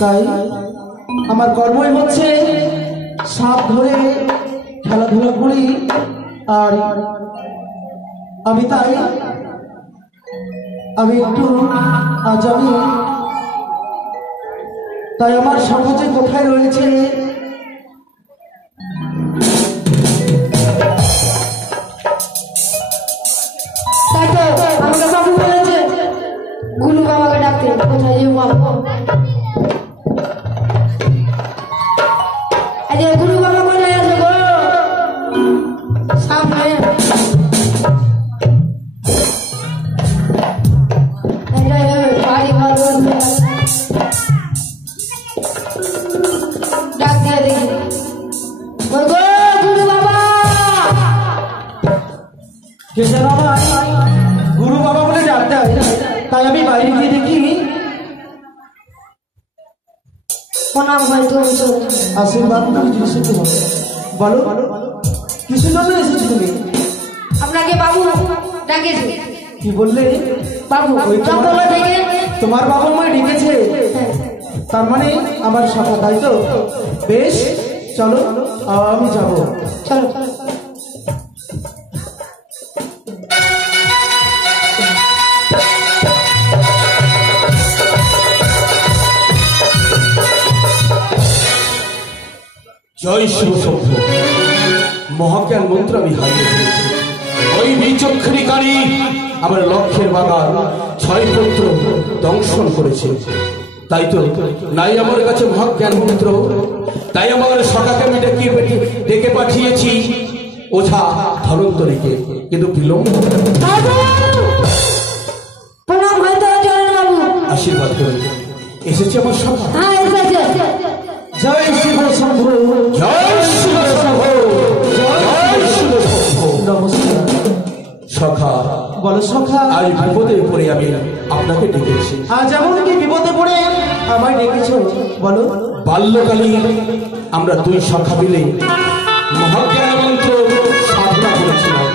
তাই আমার কর্মই হচ্ছে সাপ ধরে খেলাধুলা করি, আর আমি একটু আজ তাই আমার সমাজে কোথায় রয়েছে তাই তো আমাকে বাবু বলেছে গুরু বাবাকে ডাকতে। কোথায় যাবো বাবু? আরে গুরু বাবা কোথায় আছে গো? সামনে বাড়ি ঘর ডাক দিয়ে দেখি গো গুরু বাবা। কেসে বাবা গুরু বাবা বলে ডাকতে হয়, তাই আমি বাইরে গিয়ে দেখি। প্রণাম হয় তো আশীর্বাদ বলো কিছু জন্য এসেছি তুমি? আপনাকে বাবু ডাকেছে। কি বললে? বাবু তোমার বাবা মা ডেকেছে, তার মানে আমার সাথে, তাই তো? বেশ চলো আমি যাবো। চলো জয় শিব শম্ভ। মহাজ্ঞান মন্ত্র আমি হারিয়ে ফেলেছি। ওই বিচক্ষণীকারী আমার লক্ষ্যের বাগান 6 পুত্র দংশন করেছে। তাই তো নাই আমার কাছে মহাজ্ঞান মন্ত্র, তাই আমার সখাকে আমি ডেকে পাঠিয়েছি ওঝা ধনন্তরীকে, কিন্তু বিলম্ব আশীর্বাদ করে এসেছে আমার সখা। জয় শিব শম্ভু, জয় শিব শম্ভু, জয় শিব শম্ভু। নমস্কার সখা, বলো সখা। আজ বিপদে পড়ে আমি আপনাকে ডেকেছি। আজ এমন কি বিপদে পড়ে আমায় ডেকেছো বলো। বাল্যকালে আমরা 2 সখা মিলে মহাজ্ঞান মন্ত্র সাধনা করেছিলাম।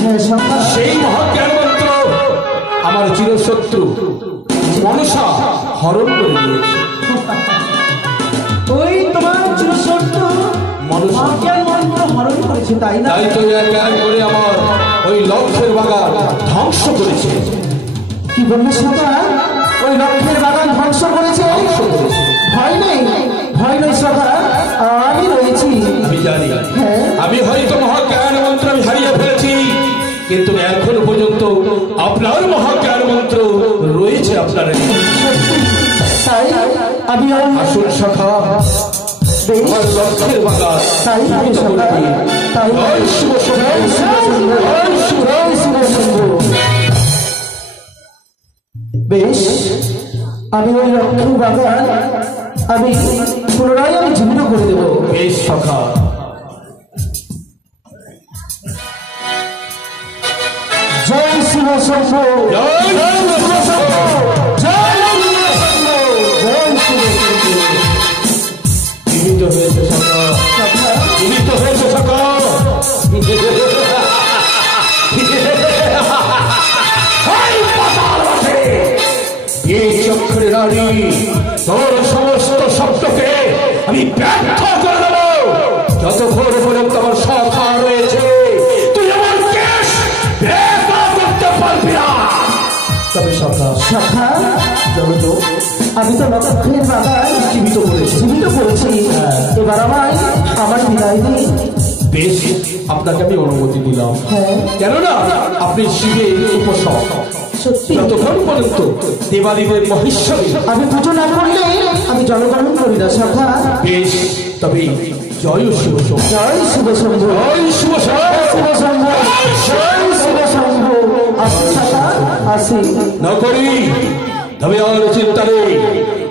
হ্যাঁ সখা। সেই মহাজ্ঞান মন্ত্র আমার চিরশত্রু মনসা হরণ করে নিয়েছে। ওই তোমার চিরশত্রু মহাজ্ঞান মন্ত্র হরণ করেছে, তাই না? তাই তো এক এক করে আমার ওই লক্ষ্যের বাগান ধ্বংস করেছে। কি বললি সখা? ওই লক্ষ্যের বাগান ধ্বংস করেছে? ভয় নেই, ভয় নেই সখা, আমি রয়েছি। আমি জানি হ্যাঁ। আমি হয়তো মহাজ্ঞান মন্ত্র আমি হারিয়ে ফেলেছি, কিন্তু এখনো পর্যন্ত আপনার মহাজ্ঞান মন্ত্র রয়েছে আপনার। তাই আমি আসুন সখা, আমার লক্ষ্যের বাগান তাই আমি সখা, তাই জয় শিব শম্ভু, জয় শিব শম্ভু। বেশ, আমি ওই লক্ষ্মীর বাগান আমি পুনরায় আমি জীবিত করে দেব। বেশ সখা। জয় শিব শম্ভু, জয় শিব শম্ভু, জয় শিব শম্ভু, জয় শিব শম্ভু। জীবিত হয়েছে সখা, জীবিত হয়েছে সখা। এই চক্রে নারী তোর সমস্ত শব্দকে আমি ব্যর্থ করে দেব। যতক্ষণ পর্যন্ত আমার সখা রয়েছে তুই আমার কেশ ব্যথা করতে পারবি না। তবে সখা, সখা চলো তো, আমি তো লক্ষ্মীর বাগান জীবিত করেছি। জীবিত করেছি, এবার আমার বিদায় দিন। বেশ, আপনাকে আমি অনুমতি দিলাম। হ্যাঁ কেননা আপনি শিবের উপাসক। সত্যি, যতক্ষণ পর্যন্ত দেবাদিদেব মহেশ্বরী আমি পুজো না করলে আমি জলগ্রহণ করি না সখা। বেশ, তবে জয় শিব শম্ভু, জয় শিব শম্ভু, জয় শিব শম্ভু, শিব শম্ভু, জয় শিব শম্ভু। আসি সখা, আসি। না করি তবে আর চিন্তা নেই।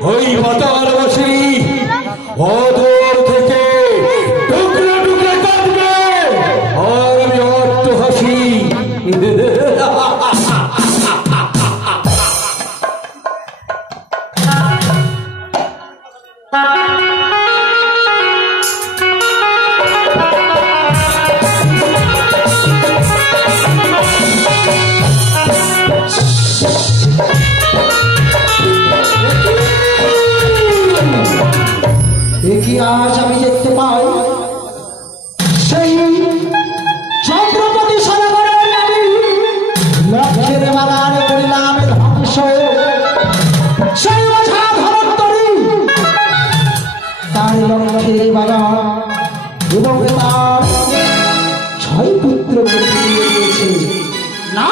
ওই পাতালবাসী অদূর থেকে টুকরে টুকরে কাঁদবে আর আমি অট্ট হাসি। দেখি আজ আমি দেখতে পাই সেই ছত্রপতি সরকারের নামে লক্ষ্যের বাগান করিলাম ধ্বংস। সেই ওঝা ধনন্তরী তার লক্ষ্যের বাগান এবং তার 6 পুত্রকে দিয়ে দিয়েছে। না,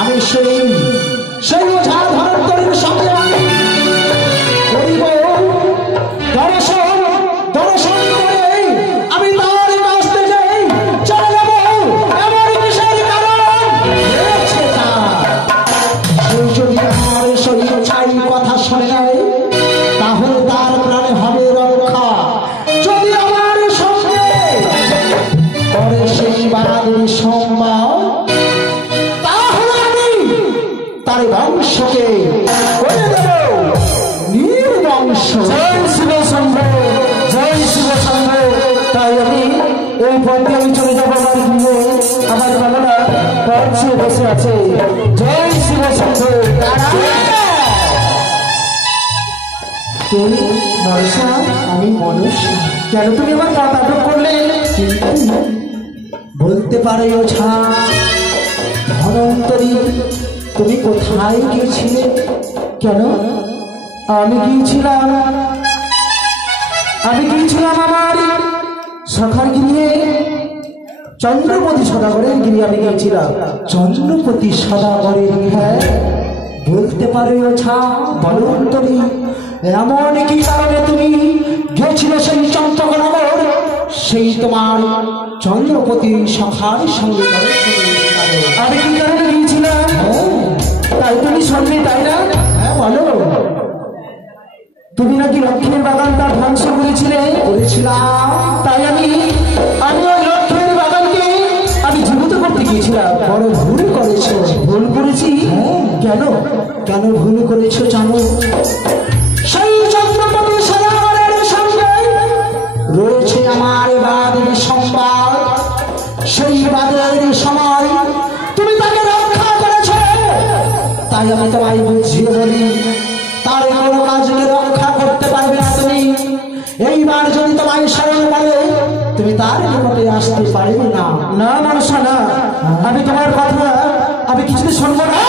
আমি সেই ওঝা ধনন্তরীর সঙ্গে করিব দর্শন করে আমি তার কাছ থেকে চলে যাব। এমন কিসের কারণ রয়েছে তার? সে যদি আমার সেই ছাই কথা শুনে নেয় তাহলে তার প্রাণে হবে রক্ষা। যদি আমার সঙ্গে করে সেই বাদের সম্মান, তাহলে আমি তার বংশকে করে দেব নির্বংশ। জয় শিব শম্ভু, জয় শিব শম্ভু। তাই আমি এই পথে আমি চলে যাবো আমার গৃহে। আমার বাবারা পথে বসে আছে। জয় শিব শম্ভু। মনসা, আমি মনসা। কেন তুমি আমার পথ আটক করলে? বলতে পারো ওঝা ধনন্তরী, তুমি কোথায় গিয়েছিলে? কেন? আমি গিয়েছিলাম আমার সখার গৃহে। চন্দ্রপতি সদাগরের গিরি আমি গিয়েছিলাম। চন্দ্রপতি সদাগরের, হ্যাঁ বলতে পারে ওঝা বলন্তরী, এমন কি কারণে তুমি গিয়েছিলে সেই চম্পকনগর, সেই তোমার চন্দ্রপতি সখার সঙ্গে? আমি কি কারণে গিয়েছিলাম তাই তুমি শুনবে, তাই না? হ্যাঁ বলো। তুমি নাকি লক্ষ্মীর বাগানটা ধ্বংস করেছিলে? করেছিলাম। তাই আমি ওই লক্ষ্মীর বাগানকে আমি জীবিত করতে গিয়েছিলাম। বড় ভুল করেছো। ভুল করেছি? কেন কেন ভুল করেছো জানো? সেই চন্দ্রপতি সদাগরের সঙ্গে রয়েছে আমার বাদের সংবাদ। সেই বাদের সময় তুমি তাকে রক্ষা করেছ, তাই আমি তোমায় বুঝিয়ে বলি, তার কোনো কাজকে রক্ষা করতে পারবে না তুমি। এইবার যদি তোমায় স্মরণ করে, তুমি তার নিকটে আসতে পারবে না। না মানুষ না, আমি তোমার কথা আমি কিছুতে শুনবো না।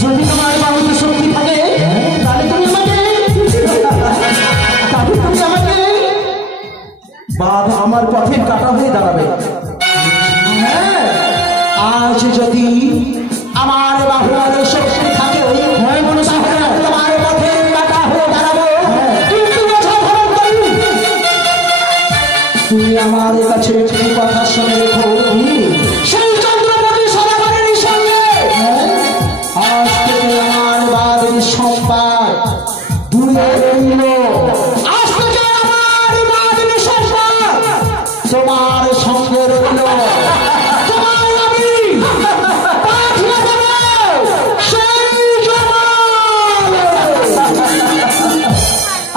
যদি তোমার বাহুতে শক্তি থাকে তাহলে তুমি আমাকে বাবা আমার পথের কাটা হয়ে দাঁড়াবে। হ্যাঁ, আজ যদি আমার বাহুর শক্তি থাকে, হয় মনে তোমার পথের কাটা হয়ে দাঁড়াবো। কিন্তু তুমি আমার কাছে একটি কথা শুনে রেখো, সেই চন্দ্রপতি সদাগরের সঙ্গে আজ থেকে আমার বাদের সম্পাদ দূরে রইল। আজ থেকে আমার বাদের সম্পাদ তোমার সঙ্গে রইল। তোমায় আমি পাঠিয়ে দেব সেই জমাল।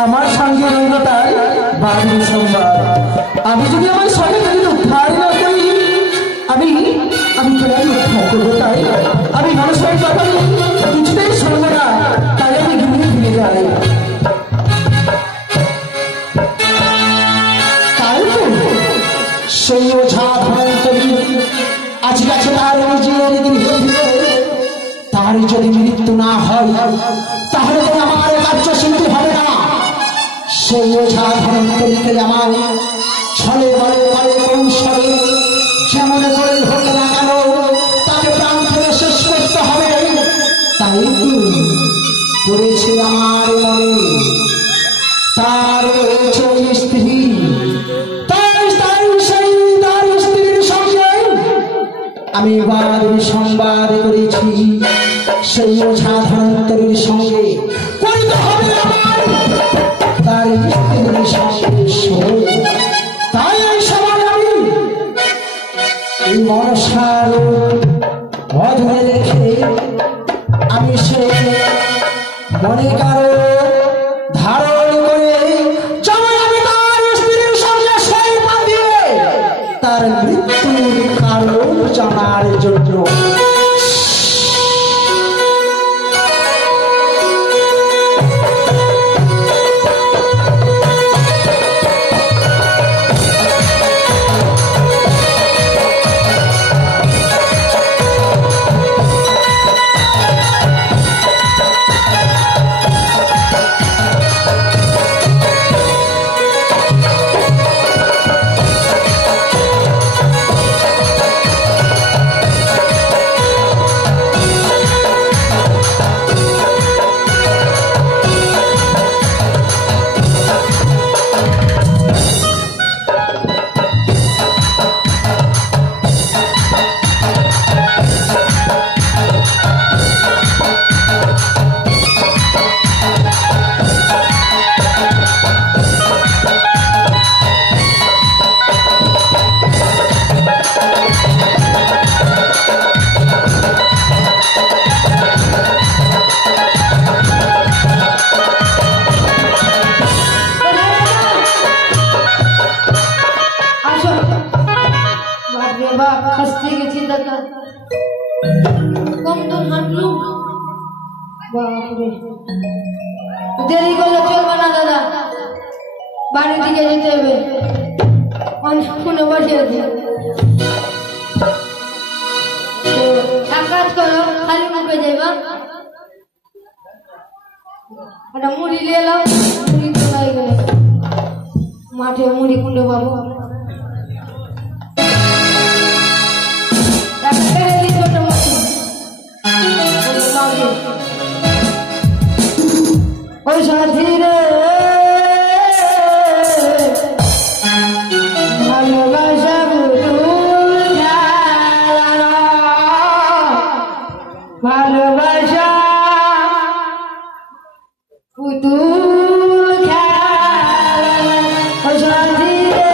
আমার সঙ্গে রইল তাই বাদের সম্পাদ। আমি যদি আমার সঙ্গে যদি উদ্ধার না করি, আমি তোমার উদ্ধার করবো। তাই আমি মানুষের কথা কিছুতেই শুনবো না, তাই আমি ঘুরে ফিরে যাই। তাই তো সেই ওঝা ধনন্তরী আজ গেছে তার নিজের গৃহে ফিরে। তার যদি মৃত্যু না হয় তাহলে তো আমার কার্য সিদ্ধি হবে না। সেই ওঝা ধনন্তরীকে আমার ছলে বলে বলে কৌশলে যেমন করে হোক না কেন তাকে প্রাণ থেকে শেষ করতে হবে। তাই করেছে আমার মনে। তার রয়েছে স্ত্রী, তাই সেই তার স্ত্রীর সঙ্গে আমি বাদের সংবাদ করেছি। সেই ওঝা ধনন্তরীর সঙ্গে করতে হবে আমার তার স্ত্রীর সঙ্গে। তাই এই সময় আমি এই মনসার অধরে রেখে আমি সে মনে কারো ধারণ করে যেমন আমি তার স্ত্রীর সঙ্গে সেই বাঁধিয়ে তার মৃত্যুর কারণ জানার জন্য। দেরি করলে চলবে না দাদা, বাড়ি দিকে যেতে হবে। অনেকক্ষণে বসে আছে। এক কাজ করো, খালি মুখে যাইবা, একটা মুড়ি নিয়ে এলাম। মুড়ি তো হয়ে গেলে মাঠে মুড়ি কুন্ডে পাবো। ওই সাথী রে ভালোবাসা ভালোবাসা পুতুল খেলা ওই সাথী রে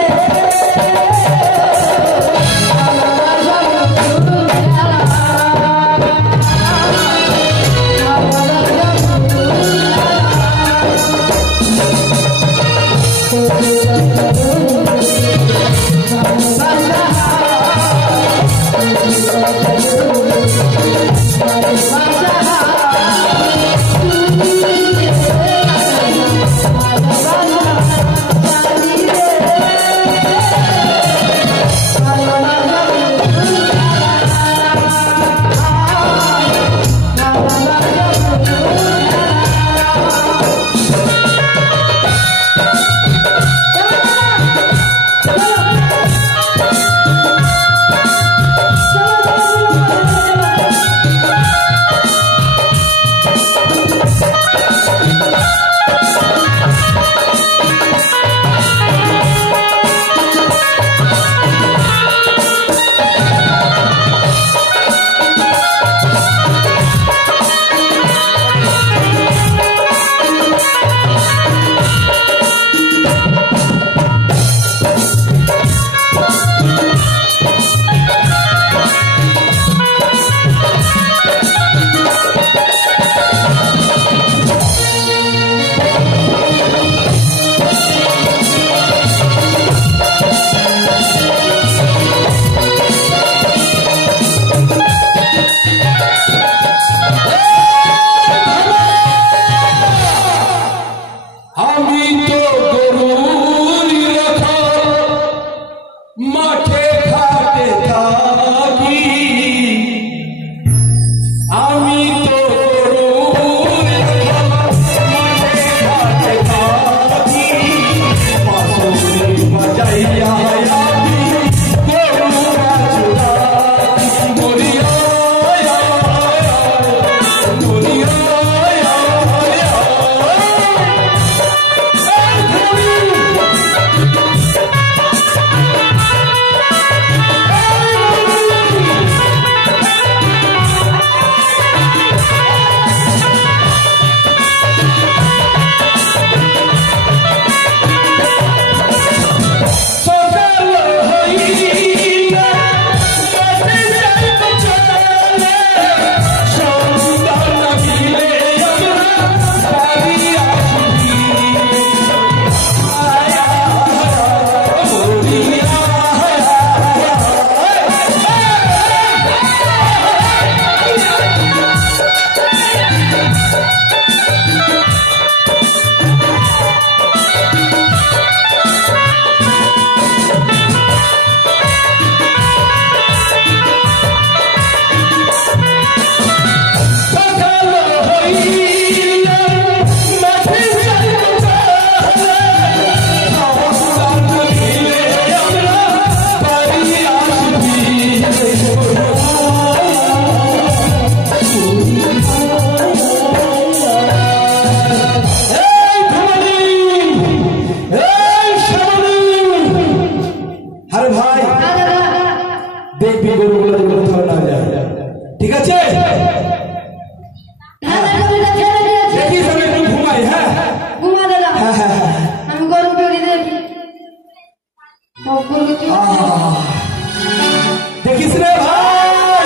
দেখিস রে ভাই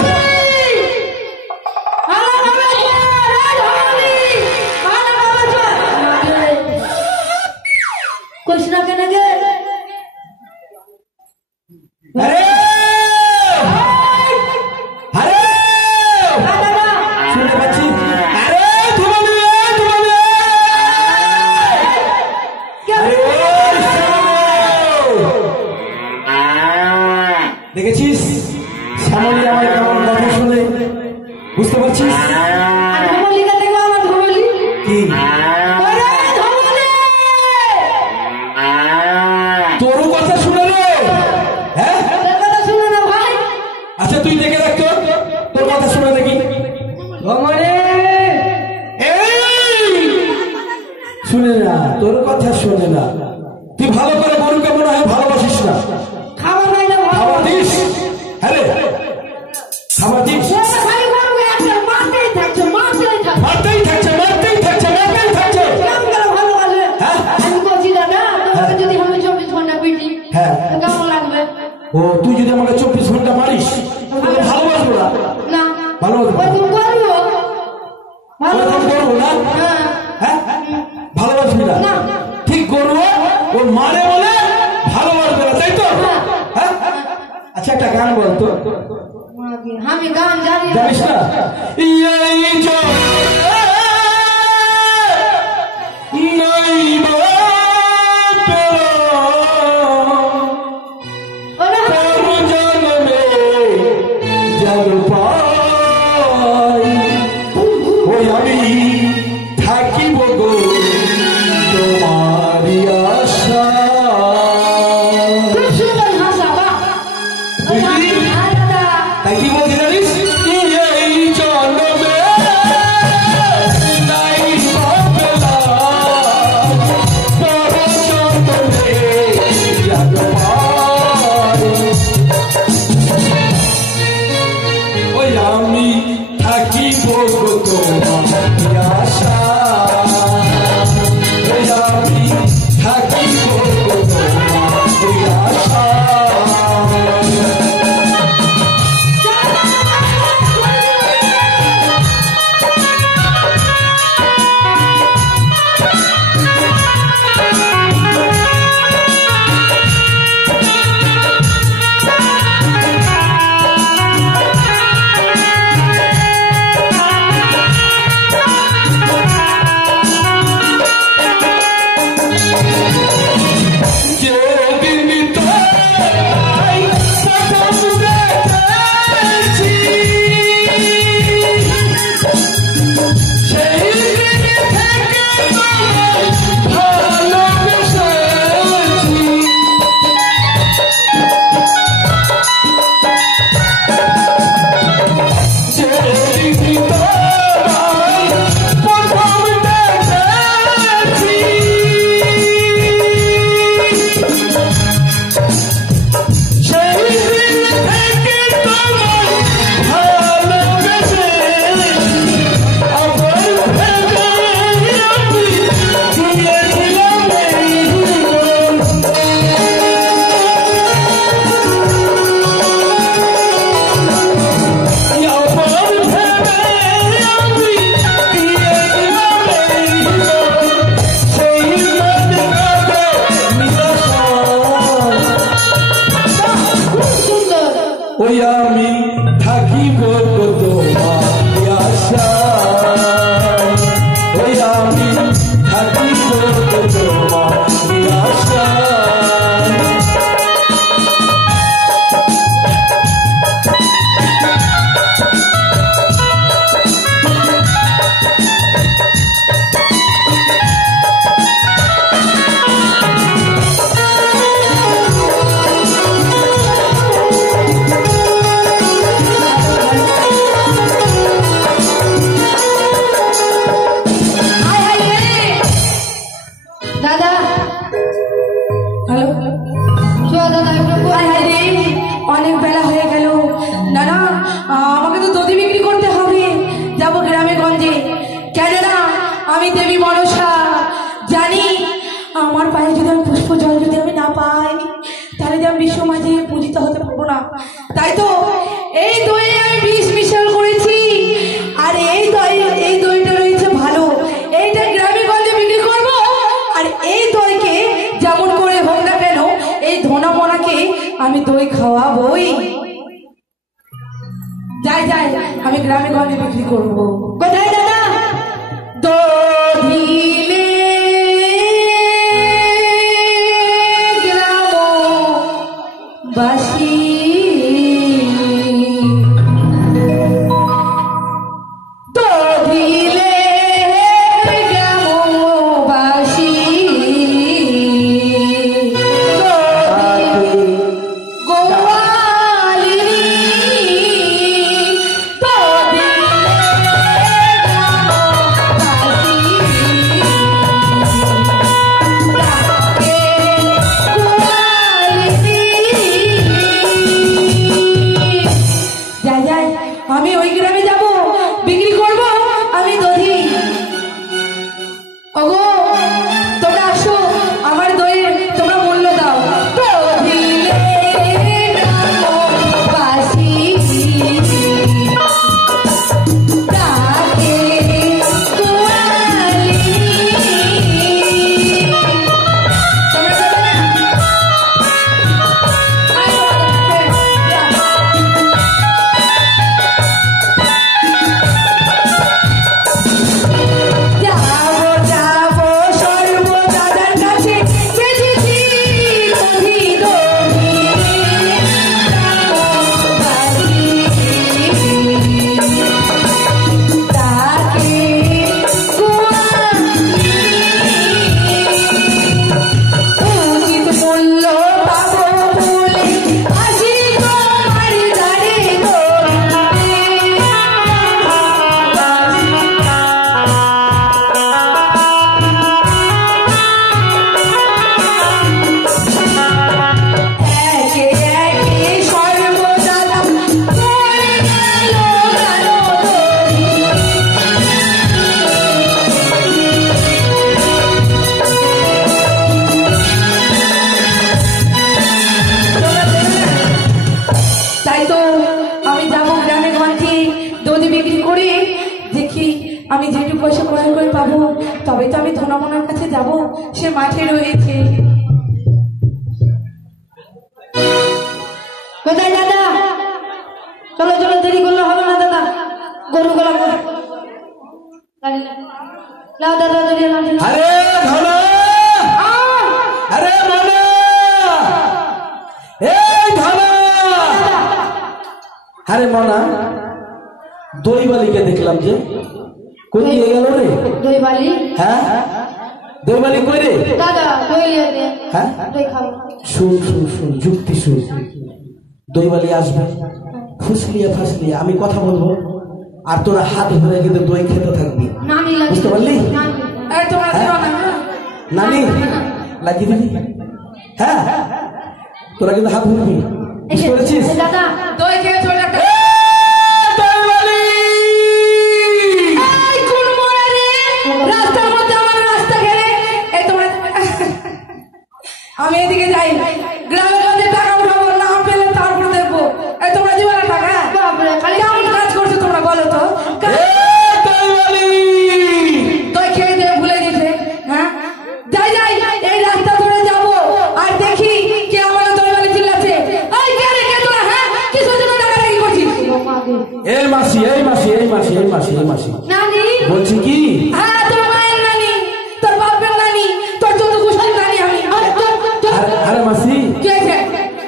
কৃষ্ণ কেন গে আরে আরে শুনতে পাচ্ছি আরে দেখেছিস শ্যামলী আমার কেমন কথা শুনে বুঝতে পারছিস কি তোর কথা শুনে রে হ্যাঁ আচ্ছা তুই দেখে রাখ তোর কথা শুনে দেখি তুই ভালো করে গরুকে মনে হয় ভালোবাসিস না। খাবার খাই না, খাবার দিস? হ্যাঁ রে, খাবার দিস? খালি গরুকে একটা মারতেই থাকছে, মারতেই থাকছে, মারতেই থাকছে, মারতেই থাকছে, মারতেই থাকছে। কেমন করে ভালোবাসবে? হ্যাঁ? আমি বলছি দাদা, তোমাকে যদি আমি 24 ঘন্টা পিটি, হ্যাঁ। তো কেমন লাগবে? ও তুই যদি আমাকে 24 ঘন্টা মারিস তাহলে ভালোবাসবো না। না, ভালোবাসবো না। ওরকম করবো, ওরকম করবো না? হ্যাঁ, হ্যাঁ? ভালোবাসবি না? না। ঠিক গরু ও মারে বলে ভালোবাসবে না, তাই তো? হ্যাঁ? আচ্ছা একটা গান বলতো। আমি গান জানি না। জানিস না? এই জন্য নইব ওরা পর জন্মে যেন পাই, ওই আমি থাকিব গো তোমারই আশা। খুব সুন্দর ভাষা, বাহ। বুঝলি? হ্যাঁ দাদা, তাই কি বলছি জানিস? এই জন্মে নাই পাবলা, পর জন্মে যেন পাই, ওই আমি থাকিব গো তোমারই আশা, ওই আমি থাকিব গো তোমারই আশা। ওই আমি থাকিব গো তোমারই আশা, ওই আমি থাকিব গো তোমারই আশা। দাদা, হ্যালো, শোয়া দাদা, একটু হাই হাই রে, অনেক বেলা হয়ে গেল। না না, আমাকে তো দধি বিক্রি করতে হবে, যাবো গ্রামে গঞ্জে। কেননা আমি দেবী মনসা, জানি আমার পায়ে যদি আমি পুষ্প জল যদি আমি না পাই, তাহলে যে আমি বিশ্ব মাঝে পূজিত হতে পারবো না। তাই তো এই দই আমি বিষ মিশ্রণ করেছি, আর এই দইটা রয়েছে ভালো, এইটা গ্রামে গঞ্জে বিক্রি করবো। আর এই দইকে যেমন করে হোক না কেন, এই ধনা মনাকে আমি দই খাওয়াবই। যাই যাই, আমি গ্রামে গঞ্জে বিক্রি করবো। কোথায় দাদা? দধিলে গ্রামবাসী, দধিলে গ্রামবাসী, গোয়ালিনী, দধিলে করে করে পাবো, তবে তো আমি ধনমনার কাছে যাব। সে মাঠে রয়েছে। কোথায় দাদা? চলো চলো, দেরি করলে হবে না দাদা। গরুগুলো লাও দাদা, ধরে লাও। আরে ধনা, আরে মনা, এই ধনা, আরে মনা, দই বালিকে দেখলাম যে কোন দিকে গেল রে? দই বালি? হ্যাঁ, দই বালি কই রে? দাদা দই লিয়ে। হ্যাঁ, দই খাবো। শুন শুন শুন, যুক্তি শুন। দই বালি আসবে, ফুসলিয়ে ফাসলিয়ে আমি কথা বলবো, আর তোরা হাত ধরে কিন্তু দই খেতে থাকবি। নানি বুঝতে পারলি? এই তোমরা দিও না। নানি লাগিয়ে দিবি। হ্যাঁ, তোরা কিন্তু হাত ধরবি, বুঝতে পেরেছিস? দাদা দই খেয়ে চলে একটা রাস্তার মধ্যে আমার রাস্তা ঘেরে। এই তোমরা, আমি এদিকে যাই, গ্রামের মধ্যে টাকা উঠাবো, না পেলে তারপর দেখবো। এই তোমরা দিবে না টাকা? খালি কেমন কাজ করছো তোমরা বলো তো? দই খেয়ে দিয়ে ভুলে গেছে। হ্যাঁ, যাই যাই, এই রাস্তা ধরে যাবো আর দেখি কে আমার দই বালি চিল্লাচ্ছে। এই কে রে, কে তোরা? হ্যাঁ, কিসের জন্য টাকা রাখি করছিস? এই মাসি, এই মাসি, এই মাসি, এই মাসি, এই মাসি নানি বলছি কি? হ্যাঁ, তোর মায়ের নানি, তোর বাপের নানি, তোর চোদ্দ গোষ্ঠীর নানি আমি। আরে মাসি, কি হয়েছে?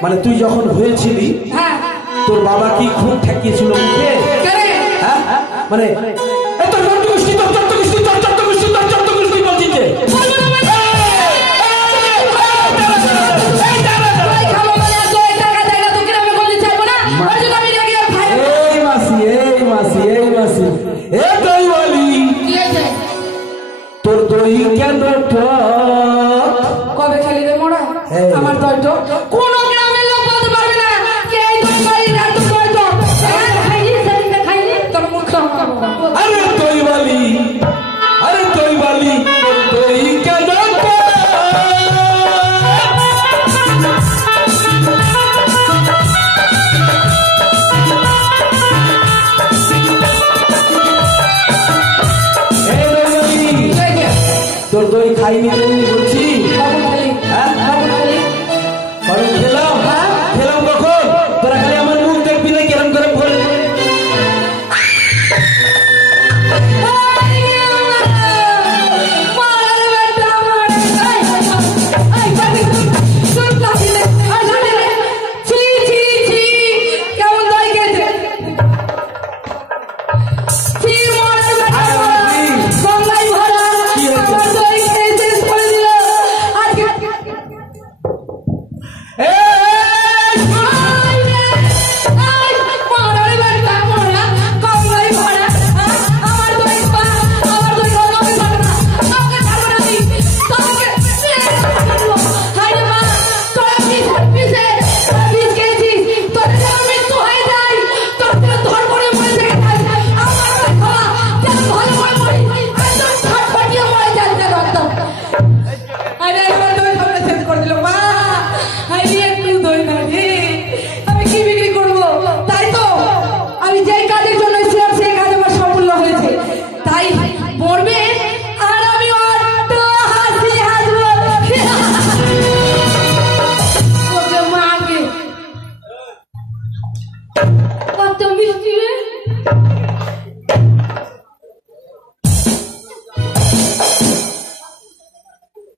মানে তুই যখন হয়েছিলি হ্যাঁ, তোর বাবা কি খুব ঠেকিয়েছিল মুখে? কে রে? হ্যাঁ, মানে এই তোর চোদ্দ গোষ্ঠী, তোর চোদ্দ গোষ্ঠী, তোর চোদ্দ গোষ্ঠী, তোর চোদ্দ গোষ্ঠী বলছিস যে? বলবো না মানে? দই খাবো মানে দই টাকা দেয় না, তোকে আমি বলতে চাইবো না। ওই জন্য আমি রেগে খাই। এই মাসি, এই মাসি, এই মাসি, এ দই বালি, কি হয়েছে? তোর দই কেন টক? কবে খেলি রে মোড়া? এই। আমার দই তো কোনো গ্রামের লোক বলতে পারবে না কে এই দই বাড়ি রাত দই তো খাইনি, সেদিনটা খাইনি। তোর মুখ আরে দই বালি, আরে দই বালি, তোর দই কেন টক? এই দই বালি, তোর দই খাইনি তুমি বলছি। বাবু খালি, হ্যাঁ, বাবু খালি। কখন খেলাম? খেলাম কখন? তোরা খালি আমার মুখ দেখবি না কেরম করে ভরে।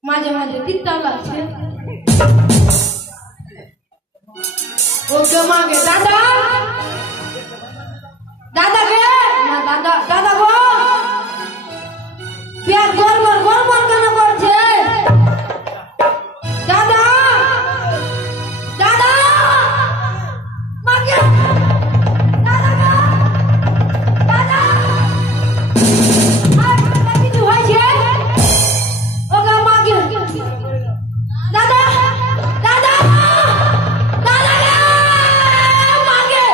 মাঝে মাঝে তিতাও লাগছে। ওকে মাগে দাদা, দাদা কে না, দাদা দাদা গো, পেট গড়বড় গড়বড় কেন করছে? দাদা দাদা মাগে দাদা গো, দাদা আর কিছু হয়েছে? ওকে মাগে দাদা, দাদা দাদা রে মাগে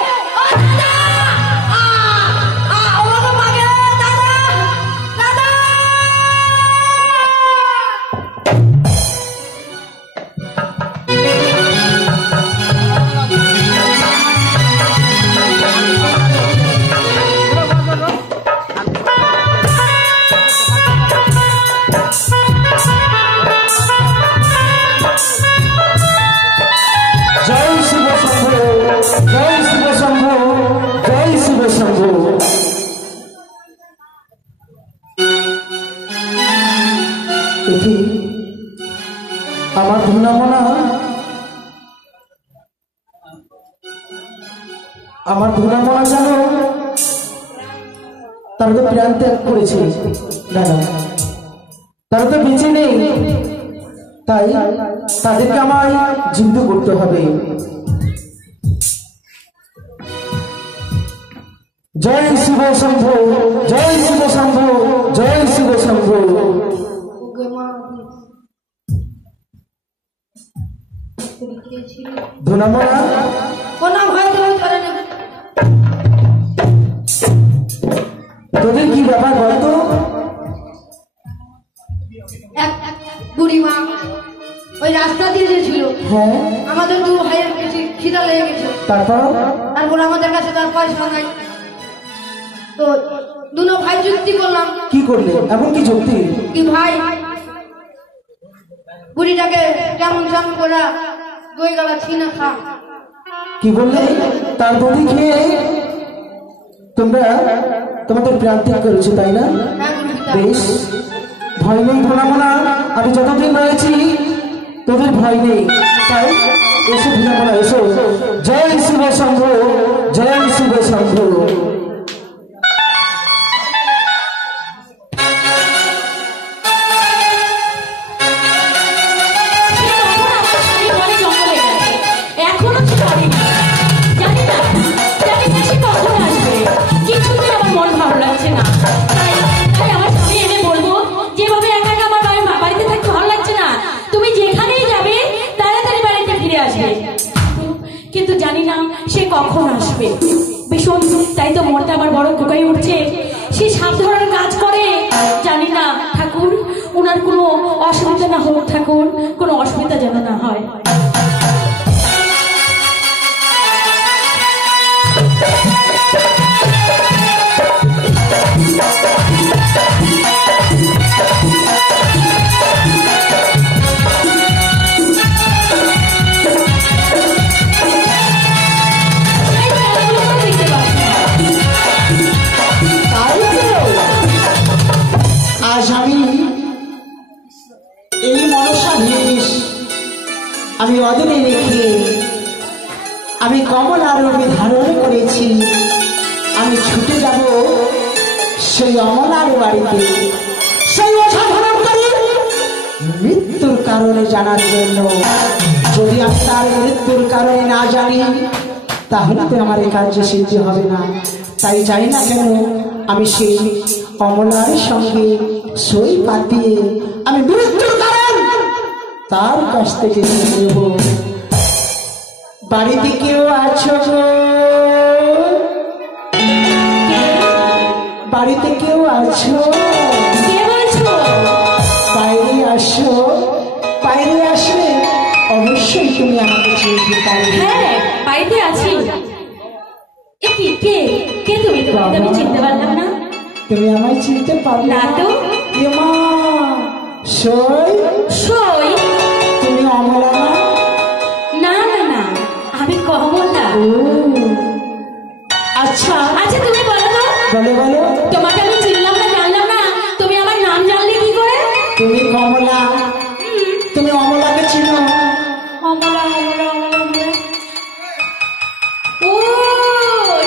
ধুনামনা, আমার ধুনামনা জানো তারা তো প্রাণ ত্যাগ করেছে দাদা, তারা তো বেঁচে নেই, তাই তাদেরকে আমায় জিন্দু করতে হবে। জয় শিব শম্ভু, জয় শিব শম্ভু, জয় শিব শম্ভু। ধুনামনা কোনো ভয় তোমার করে না। তোদের কি ব্যাপার বলতো? এক বুড়িমা ওই রাস্তা দিয়ে যে ছিল, হ্যাঁ আমাদের দু ভাইয়ের খিদা লেগে গেছে, তারপর তারপর আমাদের কাছে তার পয়সা নাই, তো দুনো ভাই যুক্তি করলাম। কি করলে? এমন কি যুক্তি? কি ভাই বুড়িটাকে কেমন চান করা দই গলা ছিনা খা। কি বললে? তার দধি খেয়ে তোমরা তোমাদের প্রাণ ত্যাগ করেছো, তাই না? হ্যাঁ গুরুপিতা। বেশ, ভয় নেই ধুনামনা, আমি যতদিন রয়েছি তোদের ভয় নেই, তাই এসো ধুনামনা এসো। জয় শিব শম্ভু, জয় শিব শম্ভু। এখনো কি করেনি জানি না, জানি না সে কখন আসবে। কিছুতেই আমার মন ভালো লাগছে না, তাই আমার স্বামী এনে বলবো যেভাবে একা একা আমার বাড়িতে থাকতে ভালো লাগছে না, তুমি যেখানেই যাবে তাড়াতাড়ি বাড়িতে ফিরে আসবে। কিন্তু জানি না সে কখন আসবে ভীষণ, তাই তো মনটা আমার বড় কোকাই উঠছে। সে সাপ ধরার কাজ করে, জানি না ঠাকুর ওনার কোনো অসুবিধা না হোক, ঠাকুর কোনো অসুবিধা যেন না হয়। আজ আমি এই মনসা ভেষ আমি অদূরে রেখে আমি কমলার রূপে ধারণ করেছি। আমি ছুটে যাব সেই অমলার বাড়িতে, সেই অসাধারণ করে মৃত্যুর কারণে জানার জন্য। যদি আমি তার মৃত্যুর কারণে না জানি তাহলে তো আমার এই কার্য সিদ্ধি হবে না। তাই জানি না কেন আমি সেই অমলার সঙ্গে সই পাতিয়ে আমি মৃত্যুর কারণ তার কাছ থেকে নেব। বাড়িতে কেউ আছো গো? বাড়িতে কেউ আছো? কে বলছো? বাইরে আসো, বাইরে আসলে অবশ্যই তুমি আমাকে চিনতে পারবে। হ্যাঁ বাড়িতে আছি। এ কি কে কে তুমি? আমি চিনতে পারলাম না। তুমি আমায় চিনতে পারবে না তো। এ মা, সই সই? তুমি অমলা না? না না না, আমি কমলা। ও, আচ্ছা আচ্ছা তুমি বলো তো, বলো বলো। তোমাকে আমি চিনলাম না জানলাম না, তুমি আমার নাম জানলে কি করে? তুমি কমলা, তুমি অমলাকে চিনো? অমলা অমলা অমলা অমলা। ও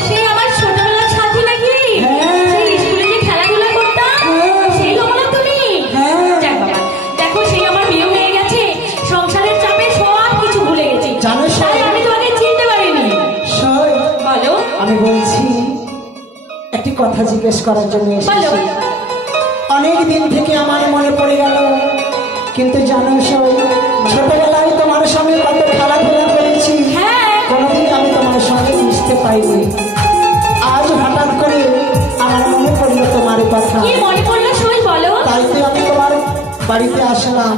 সেই আমার ছোটবেলার সাথী নাকি? হ্যাঁ। সেই স্কুলে যে খেলাধুলা করতাম হ্যাঁ। সেই অমলা তুমি? হ্যাঁ। যাক বাবা, দেখো সেই আমার বিয়ে হয়ে গেছে, সংসারের চাপে সব কিছু ভুলে গেছি, জানো সই? তাই আমি তোমাকে চিনতে পারিনি। সই, বলো আমি বলছি একটি কথা জিজ্ঞেস করার জন্য বলো। এসেছি। অনেক দিন থেকে আমার মনে পড়ে গেল, কিন্তু জানো সই, ছোটবেলায় তোমার সঙ্গে কত খেলাধুলা করেছি, হ্যাঁ কোনোদিন আমি তোমার সঙ্গে মিশতে পাইনি। আজ হঠাৎ করে আমার মনে পড়লো তোমার কথা, কি মনে পড়লো সই বলো। তাই তো আমি তোমার বাড়িতে আসলাম।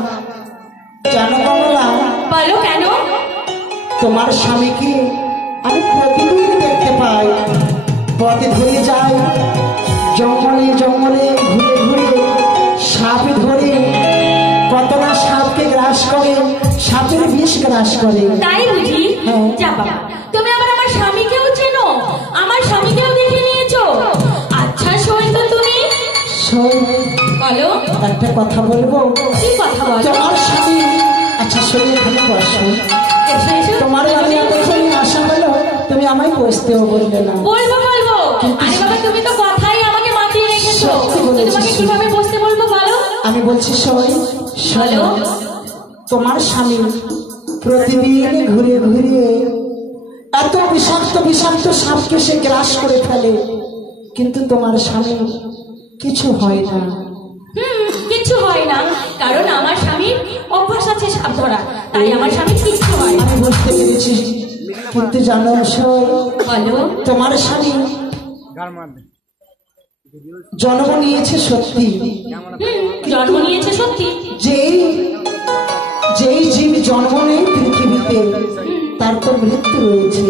জানো কমলা, বলো কেন? তোমার স্বামীকে আমি প্রতিদিন দেখতে পাই, পথে ধরে যাই, জঙ্গলে জঙ্গলে ঘুরে ঘুরে সাপ ধরে, কত না সাপকে গ্রাস করে, সাপের বিষ গ্রাস করে। তাই বুঝি? হ্যাঁ। যা বাবা, তুমি আবার আমার স্বামীকেও চেনো, আমার স্বামীকেও দেখে নিয়েছো। আচ্ছা সই তো তুমি শোন, বলো। একটা কথা বলবো। কি কথা বলো? তোমার স্বামী, আচ্ছা শোনো, বসো। এসো এসো তোমার বাড়ি এতক্ষণ আসা হলো, তুমি আমায় বসতেও বললে না। বলবো বলবো। আরে বাবা তুমি তো কথাই আমাকে মাতিয়ে রেখেছো। সত্যি বলেছিস। তোমাকে কিভাবে বসতে বলবো বলো? আমি বলছি শোন, বলো। তোমার স্বামী প্রতিদিন ঘুরে ঘুরে এত বিষাক্ত বিষাক্ত সাপকে সে গ্রাস করে ফেলে, কিন্তু তোমার স্বামী কিছু হয় না। কিছু হয় না, কারণ আমার স্বামীর অভ্যাস আছে সাপ ধরা, তাই আমার স্বামী কিচ্ছু হয় না। আমি বুঝতে পেরেছি, কিন্তু জানো শোন, বলো। তোমার স্বামী জন্ম নিয়েছে সত্যি, জন্ম নিয়েছে সত্যি। যেই যেই জীব জন্ম নেই পৃথিবীতে তার তো মৃত্যু রয়েছে।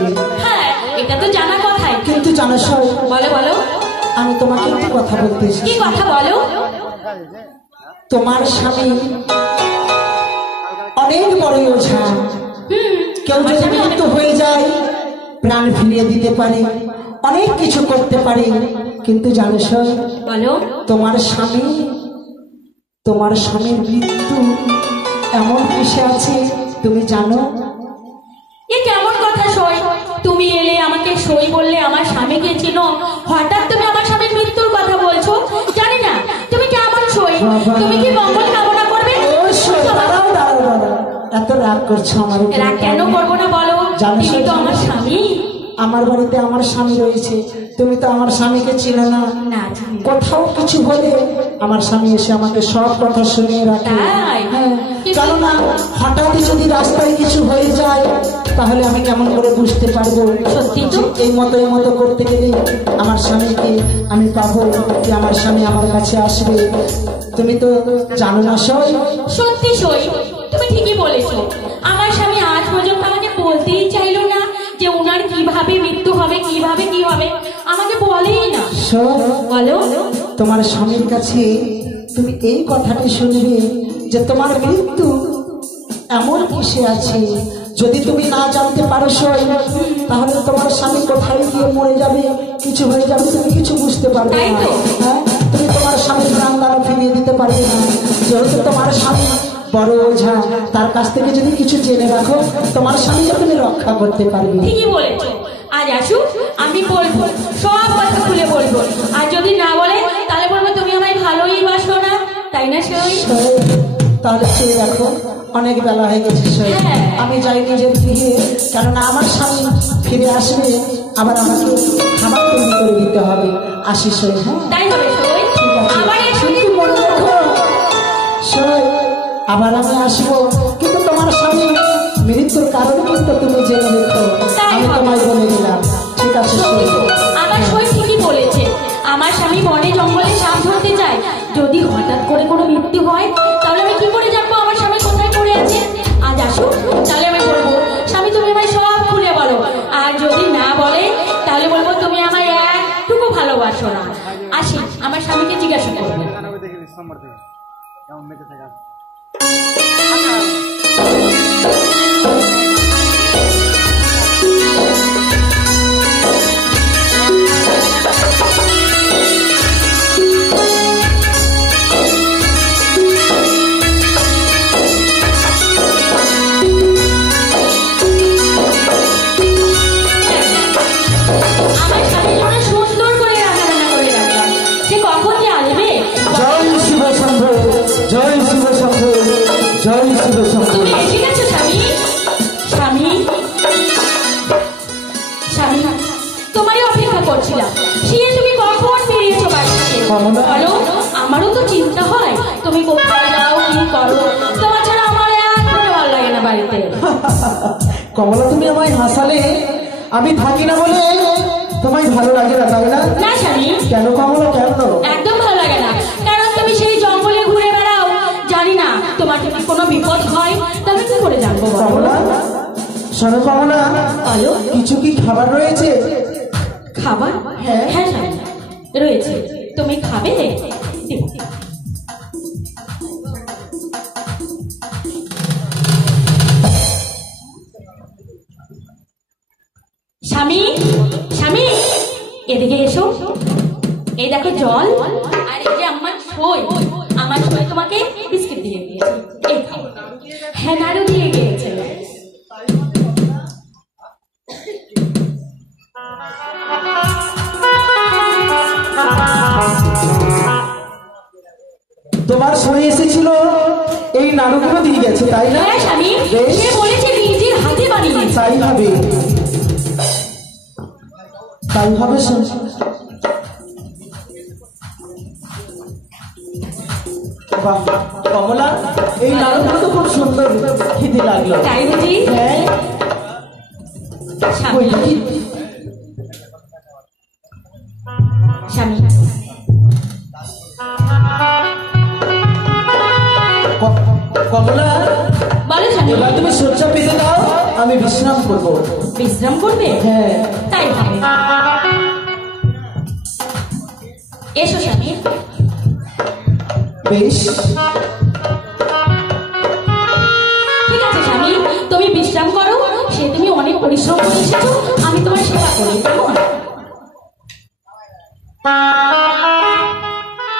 হ্যাঁ, এটা তো জানা কথাই। কিন্তু জানো শোন, বলো বলো। আমি তোমাকে একটু কথা বলতে কি এসেছি। কথা বলো? তোমার স্বামী অনেক বড় ওঝা, কেউ আমার যদি স্বামী অনেক- মৃত্যু হয়ে যায় প্রাণ ফিরিয়ে দিতে পারে, অনেক কিছু করতে পারে, কিন্তু জানো শোন, বলো। তোমার স্বামীর মৃত্যু এমন বিষয় আছে, তুমি জানো? এ কেমন কথা সই? তুমি এলে আমাকে সই বললে, আমার স্বামীকে চেনো, হঠাৎ তুমি আমার স্বামীর মৃত্যুর কথা বলছো। জানি না তুমি কেমন সই। তুমি কি মঙ্গল কামনা করবে? অবশ্যই। দাঁড়াও দাঁড়াও দাঁড়াও, এত রাগ করছো আমার উপরে? এরা কেন করবো না বলো? জানো তুমি তো আমার স্বামী। আমার বাড়িতে আমার স্বামী রয়েছে, তুমি তো আমার স্বামীকে চিনো না। না জানি না। কোথাও কিছু হলে আমার স্বামী এসে আমাকে সব কথা শুনিয়ে রাখে। তাই? হ্যাঁ, জানো না, হঠাৎ যদি রাস্তায় কিছু হয়ে যায় তাহলে আমি কেমন করে বুঝতে পারবো? সত্যি তো? এই মতো করতে গেলে আমার স্বামীকে আমি পাবো কি আমার স্বামী আমার কাছে আসবে? তুমি তো জানো না সব। সত্যি সই, তুমি ঠিকই বলেছো। আমার স্বামী আজ পর্যন্ত আমাকে বলতেই চাইলো না যে উনার কিভাবে মৃত্যু হবে, কিভাবে কি হবে, আমাকে বলেই না। সব বলো। তোমার স্বামীর কাছে তুমি এই কথাটি শুনবে যে তোমার মৃত্যু এমন কিসে আছে, যদি তুমি না জানতে পারো সই, তাহলে তোমার স্বামী কোথায় গিয়ে মরে যাবে, কিছু হয়ে যাবে, তুমি কিছু বুঝতে পারবে তাই না। তো। হ্যাঁ, তুমি তোমার স্বামীর প্রাণদান ফিরিয়ে দিতে পারবে না। যেহেতু তোমার স্বামী বড় ওঝা, তার কাছ থেকে যদি কিছু জেনে রাখো তোমার স্বামীকে তুমি রক্ষা করতে পারবে। ঠিকই বলেছো। আজ আসুক, আমি বলবো, সব কথা খুলে বলবো। আর যদি না বলে তাহলে বলবো তুমি আমায় ভালোই বাসো না, তাই না সই? সই, তাহলে চেয়ে রাখো, অনেক বেলা হয়ে গেছে সই। হ্যাঁ। আমি যাই নিজের গৃহে, কেননা আমার স্বামী ফিরে আসবে, আবার আমাকে খাবার তৈরি করে দিতে হবে। আসি সই। হ্যাঁ, তাই হবে সই। ঠিক আছে। আবার এসো। কিন্তু মনে রাখো সই, আবার আমি আসবো, কিন্তু তোমার স্বামী মৃত্যুর কারণ কিন্তু তুমি জেনে রেখো, তাই আমি হবে। তোমায় বলে দিলাম। ঠিক আছে সই। আমার সই ঠিকই বলেছে। আমার স্বামী বনে জঙ্গলে সাপ ধরতে চায়, যদি হঠাৎ করে কোনো মৃত্যু হয় তাহলে আমি কি করে জানবো আমার স্বামী কোথায় পড়ে আছে? আজ আসুক, তাহলে আমি বলবো স্বামী তুমি আমায় সব খুলে বলো। আর যদি না বলে তাহলে বলবো তুমি আমায় একটুকু ভালোবাসো না। আসি, আমার স্বামীকে জিজ্ঞাসা করবো। আমার স্বামীর জন্য সুন্দর করে রান্না করে রাখলাম, সে কখন যে আসবে? জয় শিব শম্ভ, জয় শিব শম্ভ, জয় শিব শম্ভ। তুমি এসে গেছো স্বামী? স্বামী, স্বামী, তোমারই অপেক্ষা করছিলাম। সে তুমি কখন বেরিয়েছো বাড়ি থেকে? কমলা। বলো, আমারও তো চিন্তা হয় তুমি কোথায় যাও, কি করো। তোমার ছাড়া আমার একদম ভালো লাগে না বাড়িতে। কমলা, তুমি আমায় হাসালে, আমি থাকি না বলে তোমায় ভালো লাগে না, তাই না? না স্বামী, কেন কমলা, কেন? একদম ভালো লাগে না, কারণ তুমি সেই জঙ্গলে ঘুরে বেড়াও। জানি না তোমার যদি কোনো বিপদ হয় তাহলে কি করে জানবো বলো? কমলা, শোনো কমলা, বলো। কিছু কি খাবার রয়েছে? খাবার? হ্যাঁ। হ্যাঁ স্বামী, রয়েছে। তুমি খাবে? স্বামী, স্বামী, এদিকে এসো। এই দেখো জল, আর এই যে আমার সই। আমার সই তোমাকে বিস্কিট দিয়ে দিয়েছে, এই খাও। হ্যাঁ, নাড়ু দিয়ে গিয়েছে। সরে এসেছিল এই নাড়ুগুলো দিয়ে গেছে, তাই না? হ্যাঁ স্বামী, বেশ। সে বলেছে নিজের হাতে বানিয়েছে। তাই হবে, তাই হবে। বাহ কমলা, এই নাড়ুগুলো তো খুব সুন্দর খেতে লাগলো। তাই বুঝি? হ্যাঁ, স্বামী, ওইটা কি? স্বামী, কমলা, বলো স্বামী। এবার তুমি শয্যা পেতে দাও, আমি বিশ্রাম করবো। বিশ্রাম করবে? হ্যাঁ, তাই হবে। এসো স্বামী। বেশ। ঠিক আছে স্বামী, তুমি বিশ্রাম করো। সে তুমি অনেক পরিশ্রম করে এসেছো, আমি তোমার সেবা করি, কেমন?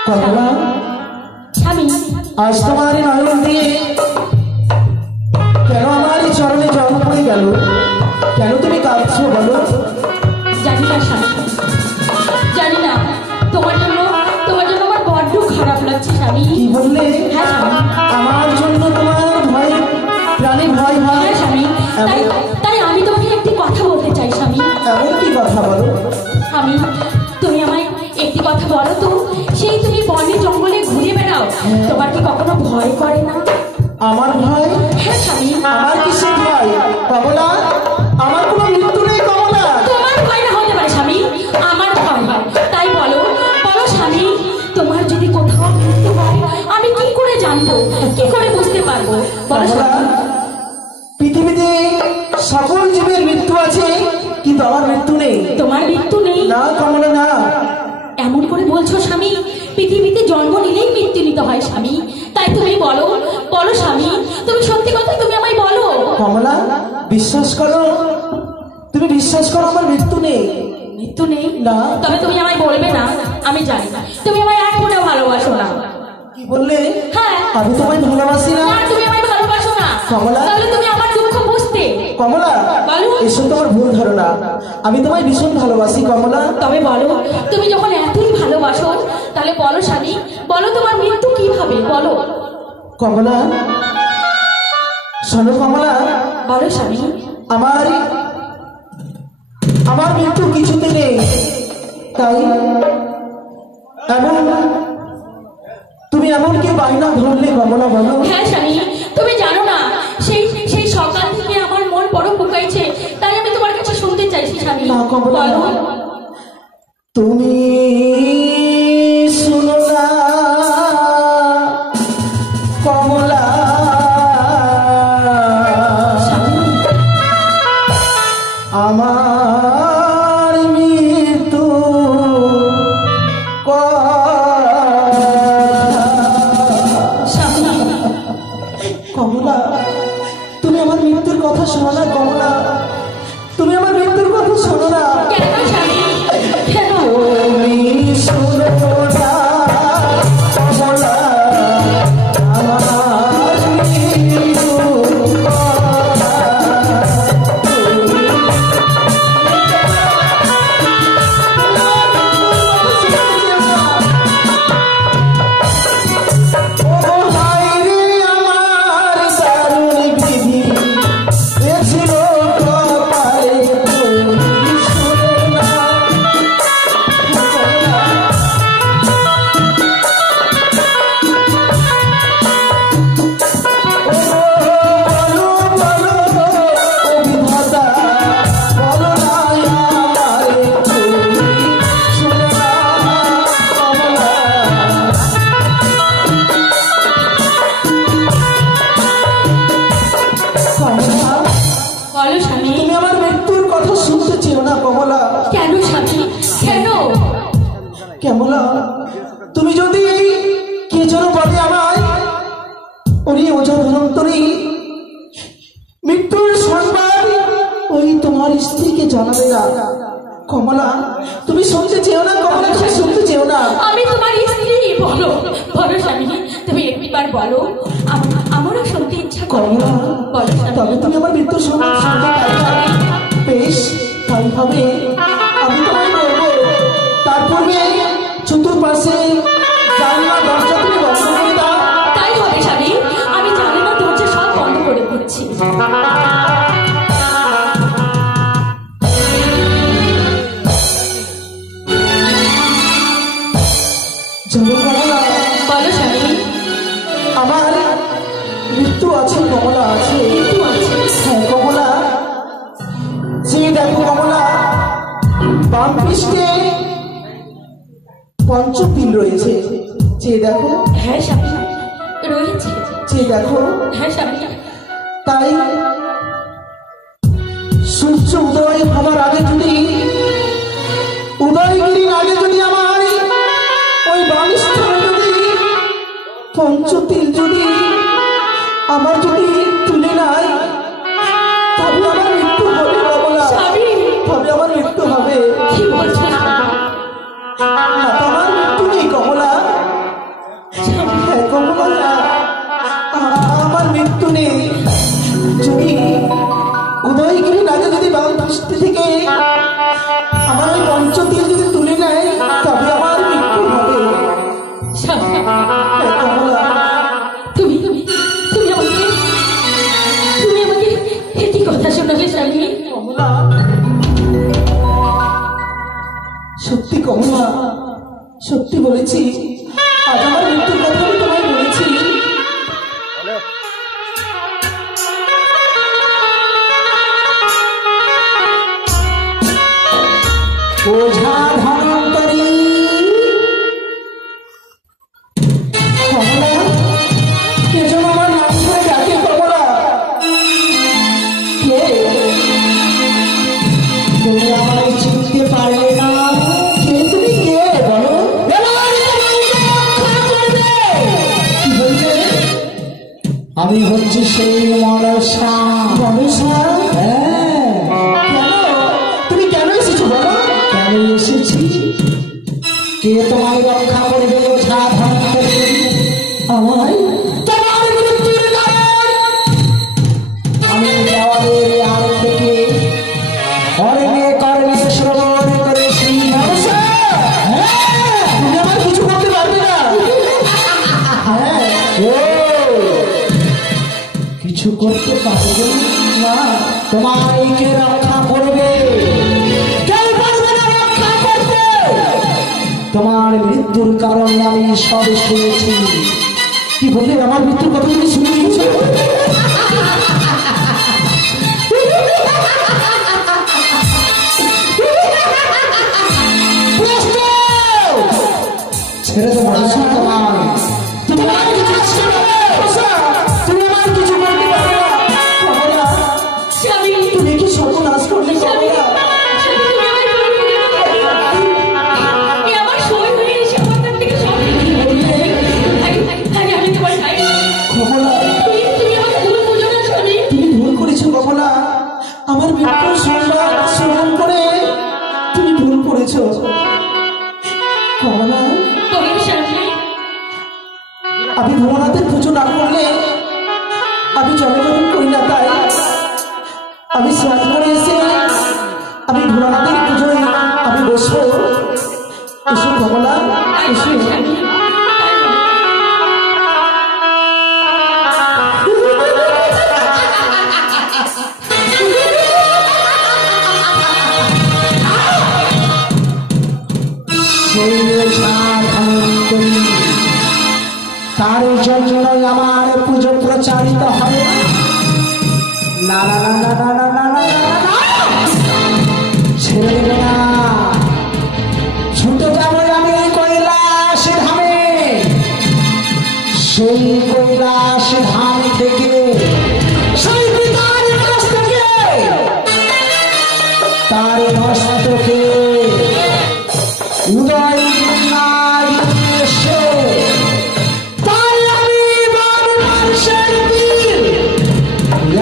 কমলা, স্বামী, আজ তোমার এই নয়ন দিয়ে কেন আমার এই চরণে জল পড়ে গেল? কেন তুমি কাঁদছো বলো? জানি না স্বামী, জানি না। তোমার জন্য আমার বড্ড খারাপ লাগছে স্বামী। কি বললে? হ্যাঁ স্বামী। আমার জন্য তোমার ভয়, প্রাণে ভয় হয়? হ্যাঁ স্বামী, তাই আমি তোমাকে একটি কথা বলতে চাই স্বামী। এমন কি কথা বলো? তুমি আমায় একটি কথা বলো তো। সেই তুমি বনে জঙ্গলে ঘুরে বেড়াও, তোমার কি কখনো ভয় করে না? আমার ভয়? হ্যাঁ স্বামী। আমার কিসের ভয় কমলা? আমার কোনো মৃত্যু নেই কমলা। তোমার ভয় না হতে পারে স্বামী, আমার ভয় হয়। তাই বলো স্বামী, তোমার যদি কোথাও মৃত্যু হয় আমি কি করে জানবো, কি করে বুঝতে পারবো? বলো কমলা, স্বামী। পৃথিবীতে সকল জীবের মৃত্যু আছে, কিন্তু আমার মৃত্যু নেই। তোমার মৃত্যু নেই? না কমলা, না। এমন করে বলছো স্বামী? পৃথিবীতে জন্ম নিলেই মৃত্যু নিতে হয় স্বামী। তাই তুমি বলো স্বামী, তুমি সত্যি কথা তুমি আমায় বলো। কমলা, বিশ্বাস করো, তুমি বিশ্বাস করো, আমার মৃত্যু নেই। মৃত্যু নেই? না। তবে তুমি আমায় বলবে না? আমি জানি না তুমি আমায় এক ফোঁটা ভালোবাসো না। কি বললে? হ্যাঁ। আমি তোমায় ভালোবাসি না। না, তুমি আমায় ভালোবাসো না। কমলা। তাহলে তুমি আমার দুঃখ বুঝতে। কমলা, বলো। এসব তোমার ভুল ধারণা। আমি তোমায় ভীষণ ভালোবাসি কমলা। তবে বলো, তুমি যখন এতই ভালোবাসো তাহলে বলো স্বামী, বলো তোমার মৃত্যু কিভাবে, বলো। কমলা, শোনো কমলা, বলো স্বামী। আমার মৃত্যু কিছুতে নেই। তাই তুমি এমন কি বায়না ধরলে কমলা, বলো? হ্যাঁ স্বামী, তুমি জানো না সেই সকাল থেকে আমার মন বড় পোকাইছে, তাই আমি তোমার কাছে শুনতে চাইছি স্বামী। না কমলা, বলো। তুমি শুনো না কমলা, আমার মৃত্যু স্বামী, কমলা, তুমি আমার মৃত্যুর কথা শোনো না কমলা, তুমি আমার মৃত্যুর কথা শোনো না। কেন স্বামী, কেন? তুমি শোনো না কমলা, আমার মৃত্যু বলো স্বামী। তুমি আমার মৃত্যুর কথা শুনতে চেও না কমলা। কেন স্বামী, কেন? কমলা, তুমি যদি কে যেন বলে আমায়, ওরে অজাধন্তরী, মৃত্যুর সংবাদ ওই তোমার স্ত্রীকে জানাবে না কমলা। তুমি শুনতে চেও না কমলা, তুমি শুনতে চেও না। আমি তোমার স্ত্রী। বলো স্বামী, তুমি একবার বলো, আমারও শুনতে ইচ্ছা করে। কমলা, বলো স্বামী। তবে তুমি আমার মৃত্যুর সংবাদ শুনতে পারবে। বেশ, তাই হবে, আমি তোমায় বলবো। তার পূর্বে চতুর্পাশে জানলা দরজা তুমি বন্ধ করে দাও। পঞ্চতিল রয়েছে, যে দেখো। হ্যাঁ স্বামী রয়েছে, যে দেখো। হ্যাঁ স্বামী। তাই সূর্য উদয় হবার আগে যদি, উদয়গিরির আগে যদি আমার ওই বাণীস্থানে যদি পঞ্চতিল যদি আমার যদি তুলে নাই, তবে আমার মৃত্যু হবে কমলা, তবে আমার মৃত্যু হবে। কি বলছো? আমার মৃত্যু নেই কমলা। হ্যাঁ কমলা, আমার মৃত্যু নেই। যদি উদয়গিরি রাজা যদি বাম দৃষ্টি থেকে আমার ওই পঞ্চতিল যদি তুলে নেয়, তবে আমার মৃত্যু হবে। হ্যাঁ কমলা। তুমি তুমি তুমি আমাকে তুমি আমাকে একটি কথা শোনাবে স্বামী। কমলা, সত্যি কমলা, সত্যি বলেছি। আজ আমার মৃত্যুর কথা আমি তোমায় বলেছি। ওঝা ধনন্তরী, কমলা, কে যেন আমার নাম ধরে ডাকে কমলা। কে? তুমি আমায় চিনতে পারলে না। কে তুমি? কে বলো? কি বলবে? আমি হচ্ছি সেই মনসা। মনসা? হ্যাঁ। কেন? তুমি কেন এসেছো বলো? কেন এসেছি? কে তোমায় রক্ষা করবে ওঝা ধনন্তরী? আমায়? তোমার মৃত্যুর কারণ আমি দেওয়ালের আর থেকে অরণ্যে কর্ণে শ্রবণ করেছি। তুমি আমার কিছু করতে পারবে না। কিছু করতে পারবে না? তোমায় কে রক্ষা করবে? কেউ পারবে না রক্ষা করতে। তোমার মৃত্যুর কারণ আমি সব শুনেছি। কি বললে? আমার মৃত্যুর কথা তুমি শুনে নিয়েছো? ছেড়ে তো মানুষ তোমার। তুমি আমার কিছু করতে পারবে না। তুমি আমার কিছু করতে পারবে না। কমলা, স্বামী তুমি কি সর্বনাশ করলে কমলা? আমার সময় হয়ে এসে আমার কাছ থেকে সব নিয়ে বললে। আমি তোমার ভাই। কমলা, তুমি আমাকে ভুল বুঝো না স্বামী। তুমি ভুল করেছো কমলা। আমার মৃত্যুর সংবাদ শ্রবণ করে তুমি ভুল করেছো কমলা। তবে স্বামী আমি ভোলানাথের পুজো না করলে আমি জন্মগ্রহণ করি না। তাই আমি স্নান করে এসে আমি ভোলানাথের পুজোয় আমি বসবো। এসো কমলা, এসো। সেই ওঝা ধনন্তরী, তার জন্য আমার পুজো প্রচারিত হবে না। না না না না না না না না, ছেড়ে দেবে না। ছুটে যাবো আমি কৈলাস ধামে। সেই কৈলাস ধাম থেকে, সেই পিতার কাছ থেকে তার মস্তকে উদয় এসে তাই আমি মানুষের বীর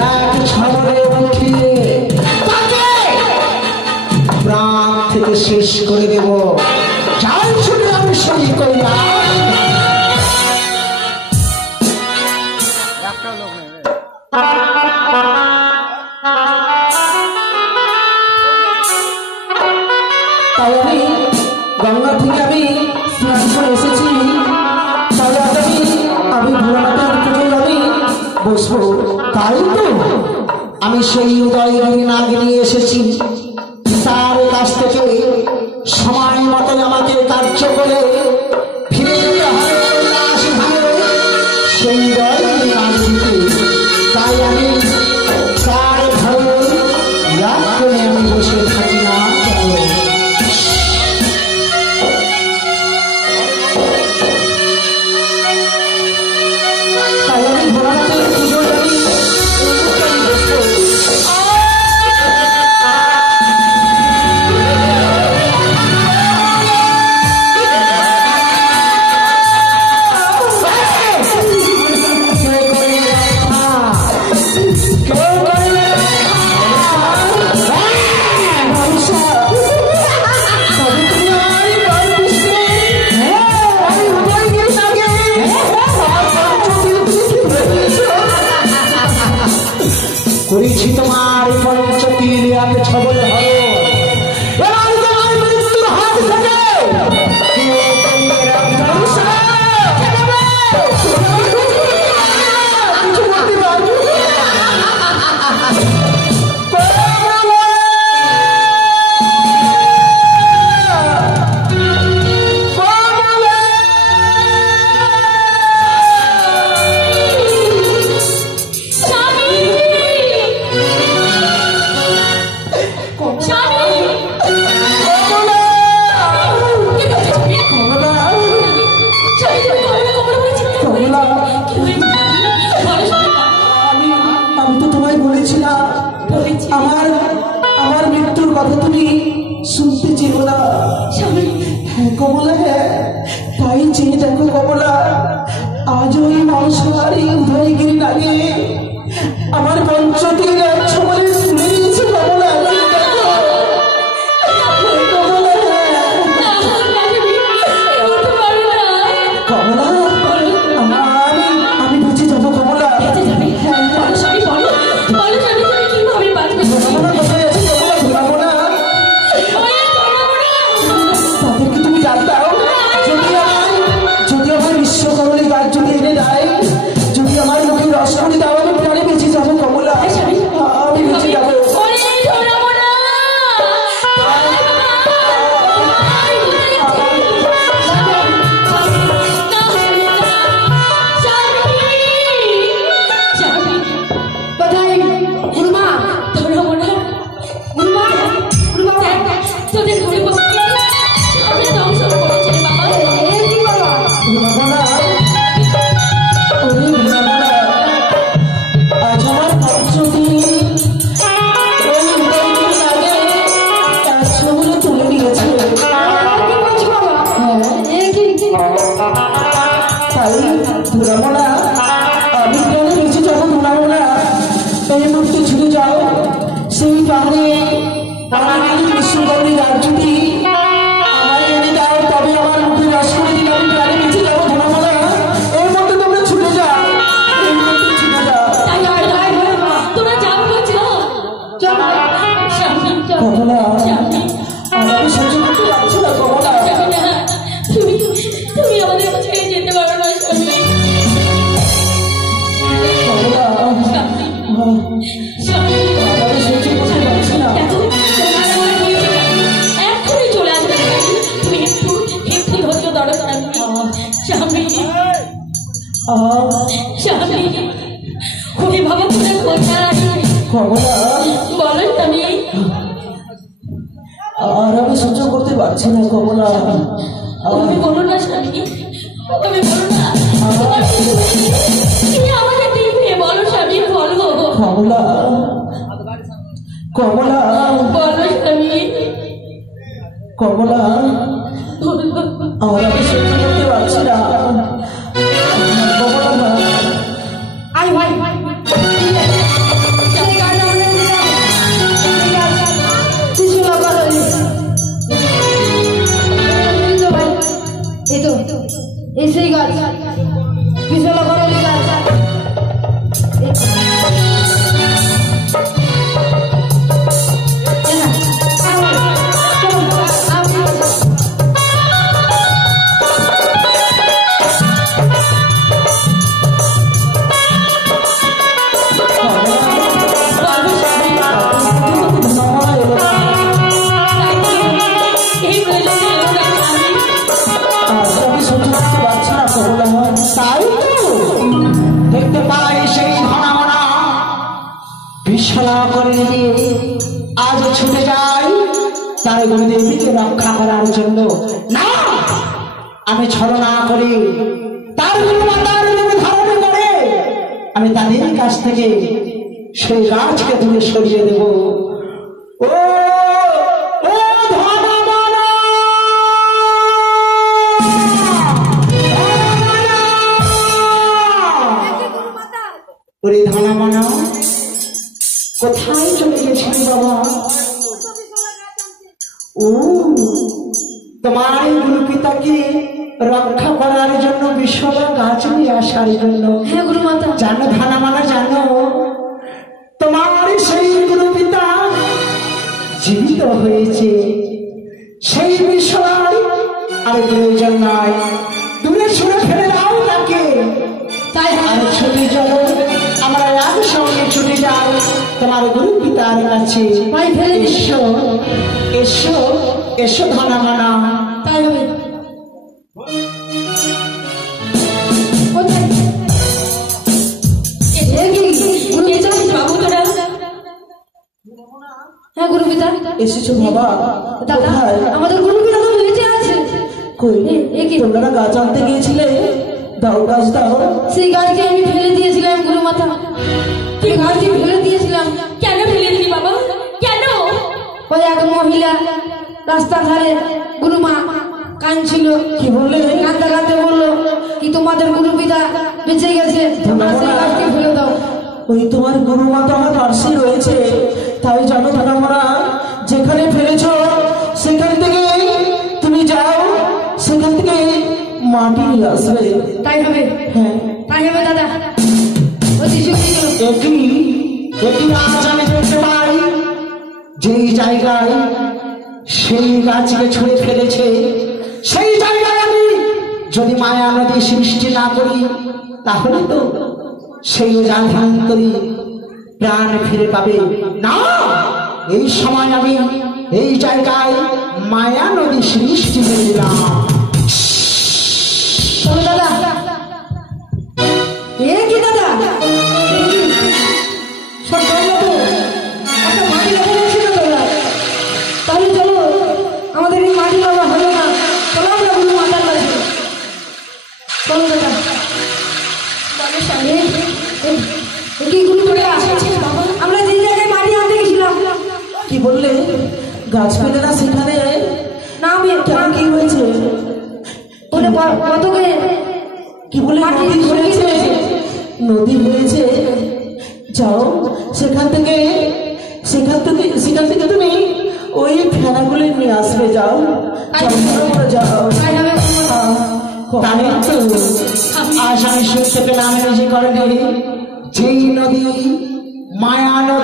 এক ছবলে উঠিয়ে তাকে প্রাণ থেকে শেষ করে দেব। যাই ছুটে আমি সেই কৈলাস। তাই আমি গঙ্গা থেকে আমি স্নান করে এসেছি। তাই আমি ভোলানাথের পুজোয় আমি বসবো। তাই তো আমি সেই উদয়গিরি নাগ নিয়ে এসেছি। তার কাছ থেকে সময় মতো আমাকে কার্য করে ফিরে যেতে হবে কৈলাস ধামে, সেই উদয়গিরি নাগ দিতে। তাই আমি তার ঘরে রাত করে আমি বসে থাকি না। পেয়েছি তোমার পঞ্চতীর এত ছবল হরো এবার তোমার মৃত্যুর হাত থেকে আমার মৃত্যুর কথা তুমি শুনতে চেও না হ্যাঁ কমলা হ্যাঁ তাই চেয়ে দেখো কমলা আজ ওই মনসার উদয়গিরি লাগে আমার পঞ্চতীর এক সময় শুনে নিয়েছে কমলা কমলা আমি বেঁচে যাবো কমলা আর আমি সহ্য করতে পারছি না কমলা তুমি বলো না স্বামী তুমি বলো না তুমি আমাকে দেখবে বলো স্বামী বলো কমলা কমলা বলো স্বামী কমলা আর আমি সহ্য করতে পারছি না কমলা আই ভাই সেই গাছ বিশাল বড় গাছ দেখতে পাই সেই ঘনা বিছানা করে নিয়ে আজ ছুটে যাই তার গুরুদেবীকে রক্ষা করার জন্য না আমি ছলনা করে তার গুরুমাতার রূপ ধারণ করে আমি তাদের কাছ থেকে সেই রাজকে দূরে সরিয়ে দেব ও ওরে ধানা মানা কোথায় চলে গেছিলি বাবা ও তোমার গুরু পিতাকে রক্ষা করার জন্য বিশ্বরা গাছ নিয়ে আসার জন্য হ্যাঁ গুরু মাতা জানো ধানা মানা জানো তোমার সেই গুরু পিতা জীবিত হয়েছে, সেই বিষয় আর প্রয়োজন নয়, দূরে সরে ফেলে দাও তাকে। তাই আর ছুটে চলো, আমরা একসঙ্গে ছুটে যাই তোমার গুরু পিতার কাছে। ভাই ফেলে দিস। এসো এসো এসো ধনামানা। তাই হবে। কোথায়? এ কি? গুরু পিতা? বাবু তোরা হ্যাঁ গুরু পিতা। এসেছো বাবা? দাদা কোথায়? আমাদের গুরু পিতা তো বেঁচে আছে। কই এ কি? তোমরা গাছ আনতে গিয়েছিলে? দাও গাছ দাও। সেই গাছটি আমি ফেলে দিয়েছিলাম গুরু মাতা। সেই গাছটি ফেলে দিয়েছিলাম। কেন ফেলে দিলি বাবা? কেন? ওই এক মহিলা রাস্তার ধারে গুরুমা কাঁদছিল। কি বললে? কাঁদতে কাঁদতে বললো কি তোমাদের গুরু পিতা বেঁচে গেছে, তোমরা সেই গাছটি ফেলে দাও। ওই তোমার গুরু মাতা আমার পাশে রয়েছে, তাই জানো ধনামানা, যেখানে ফেলেছো সেখান থেকে তুমি যাও, সেখান থেকে মাটি নিয়ে আসবে। তাই হবে। হ্যাঁ তাই হবে দাদা। অতি শক্তি করো। একই একই আজ আমি দেখতে পাই, যেই জায়গায় সেই গাছকে ছুঁড়ে ফেলেছে সেই জায়গায় আমি যদি মায়া নদী সৃষ্টি না করি, তাহলে তো সেই জাহান্তরী প্রাণ ফিরে পাবে না। এই সময় আমি এই জায়গায় মায়া নদী সৃষ্টি করিলাম। চলো দাদা। এ কি দাদা? এ কি? সরকার বাবু, একটা মাটি লাগা হয়েছিল তোমরা। তাহলে চলো, আমাদের এই মাটি লাগা হলো না, চলো আমরা গুরু মাতার কাছে। চলো দাদা। এ কি গুরু তোরা পিতা? এসেছিস বাবা? আমরা যে জায়গায় মাটি আনতে গেছিলাম। কি বললে? গাছ পেলে না সেখানে? না আমি কেন কি হয়েছে? ওটা কতকে কি বলে? মাটি নদী হয়েছে, নদী হয়েছে। যাও সেখান থেকে তুমি ওই ফেনাগুলো নিয়ে আসবে। যাও যাও, যাও। তাই হবে। তাই তো আজ আমি শুনতে পেলাম নিজে করে যেই নদী মায়া নদী।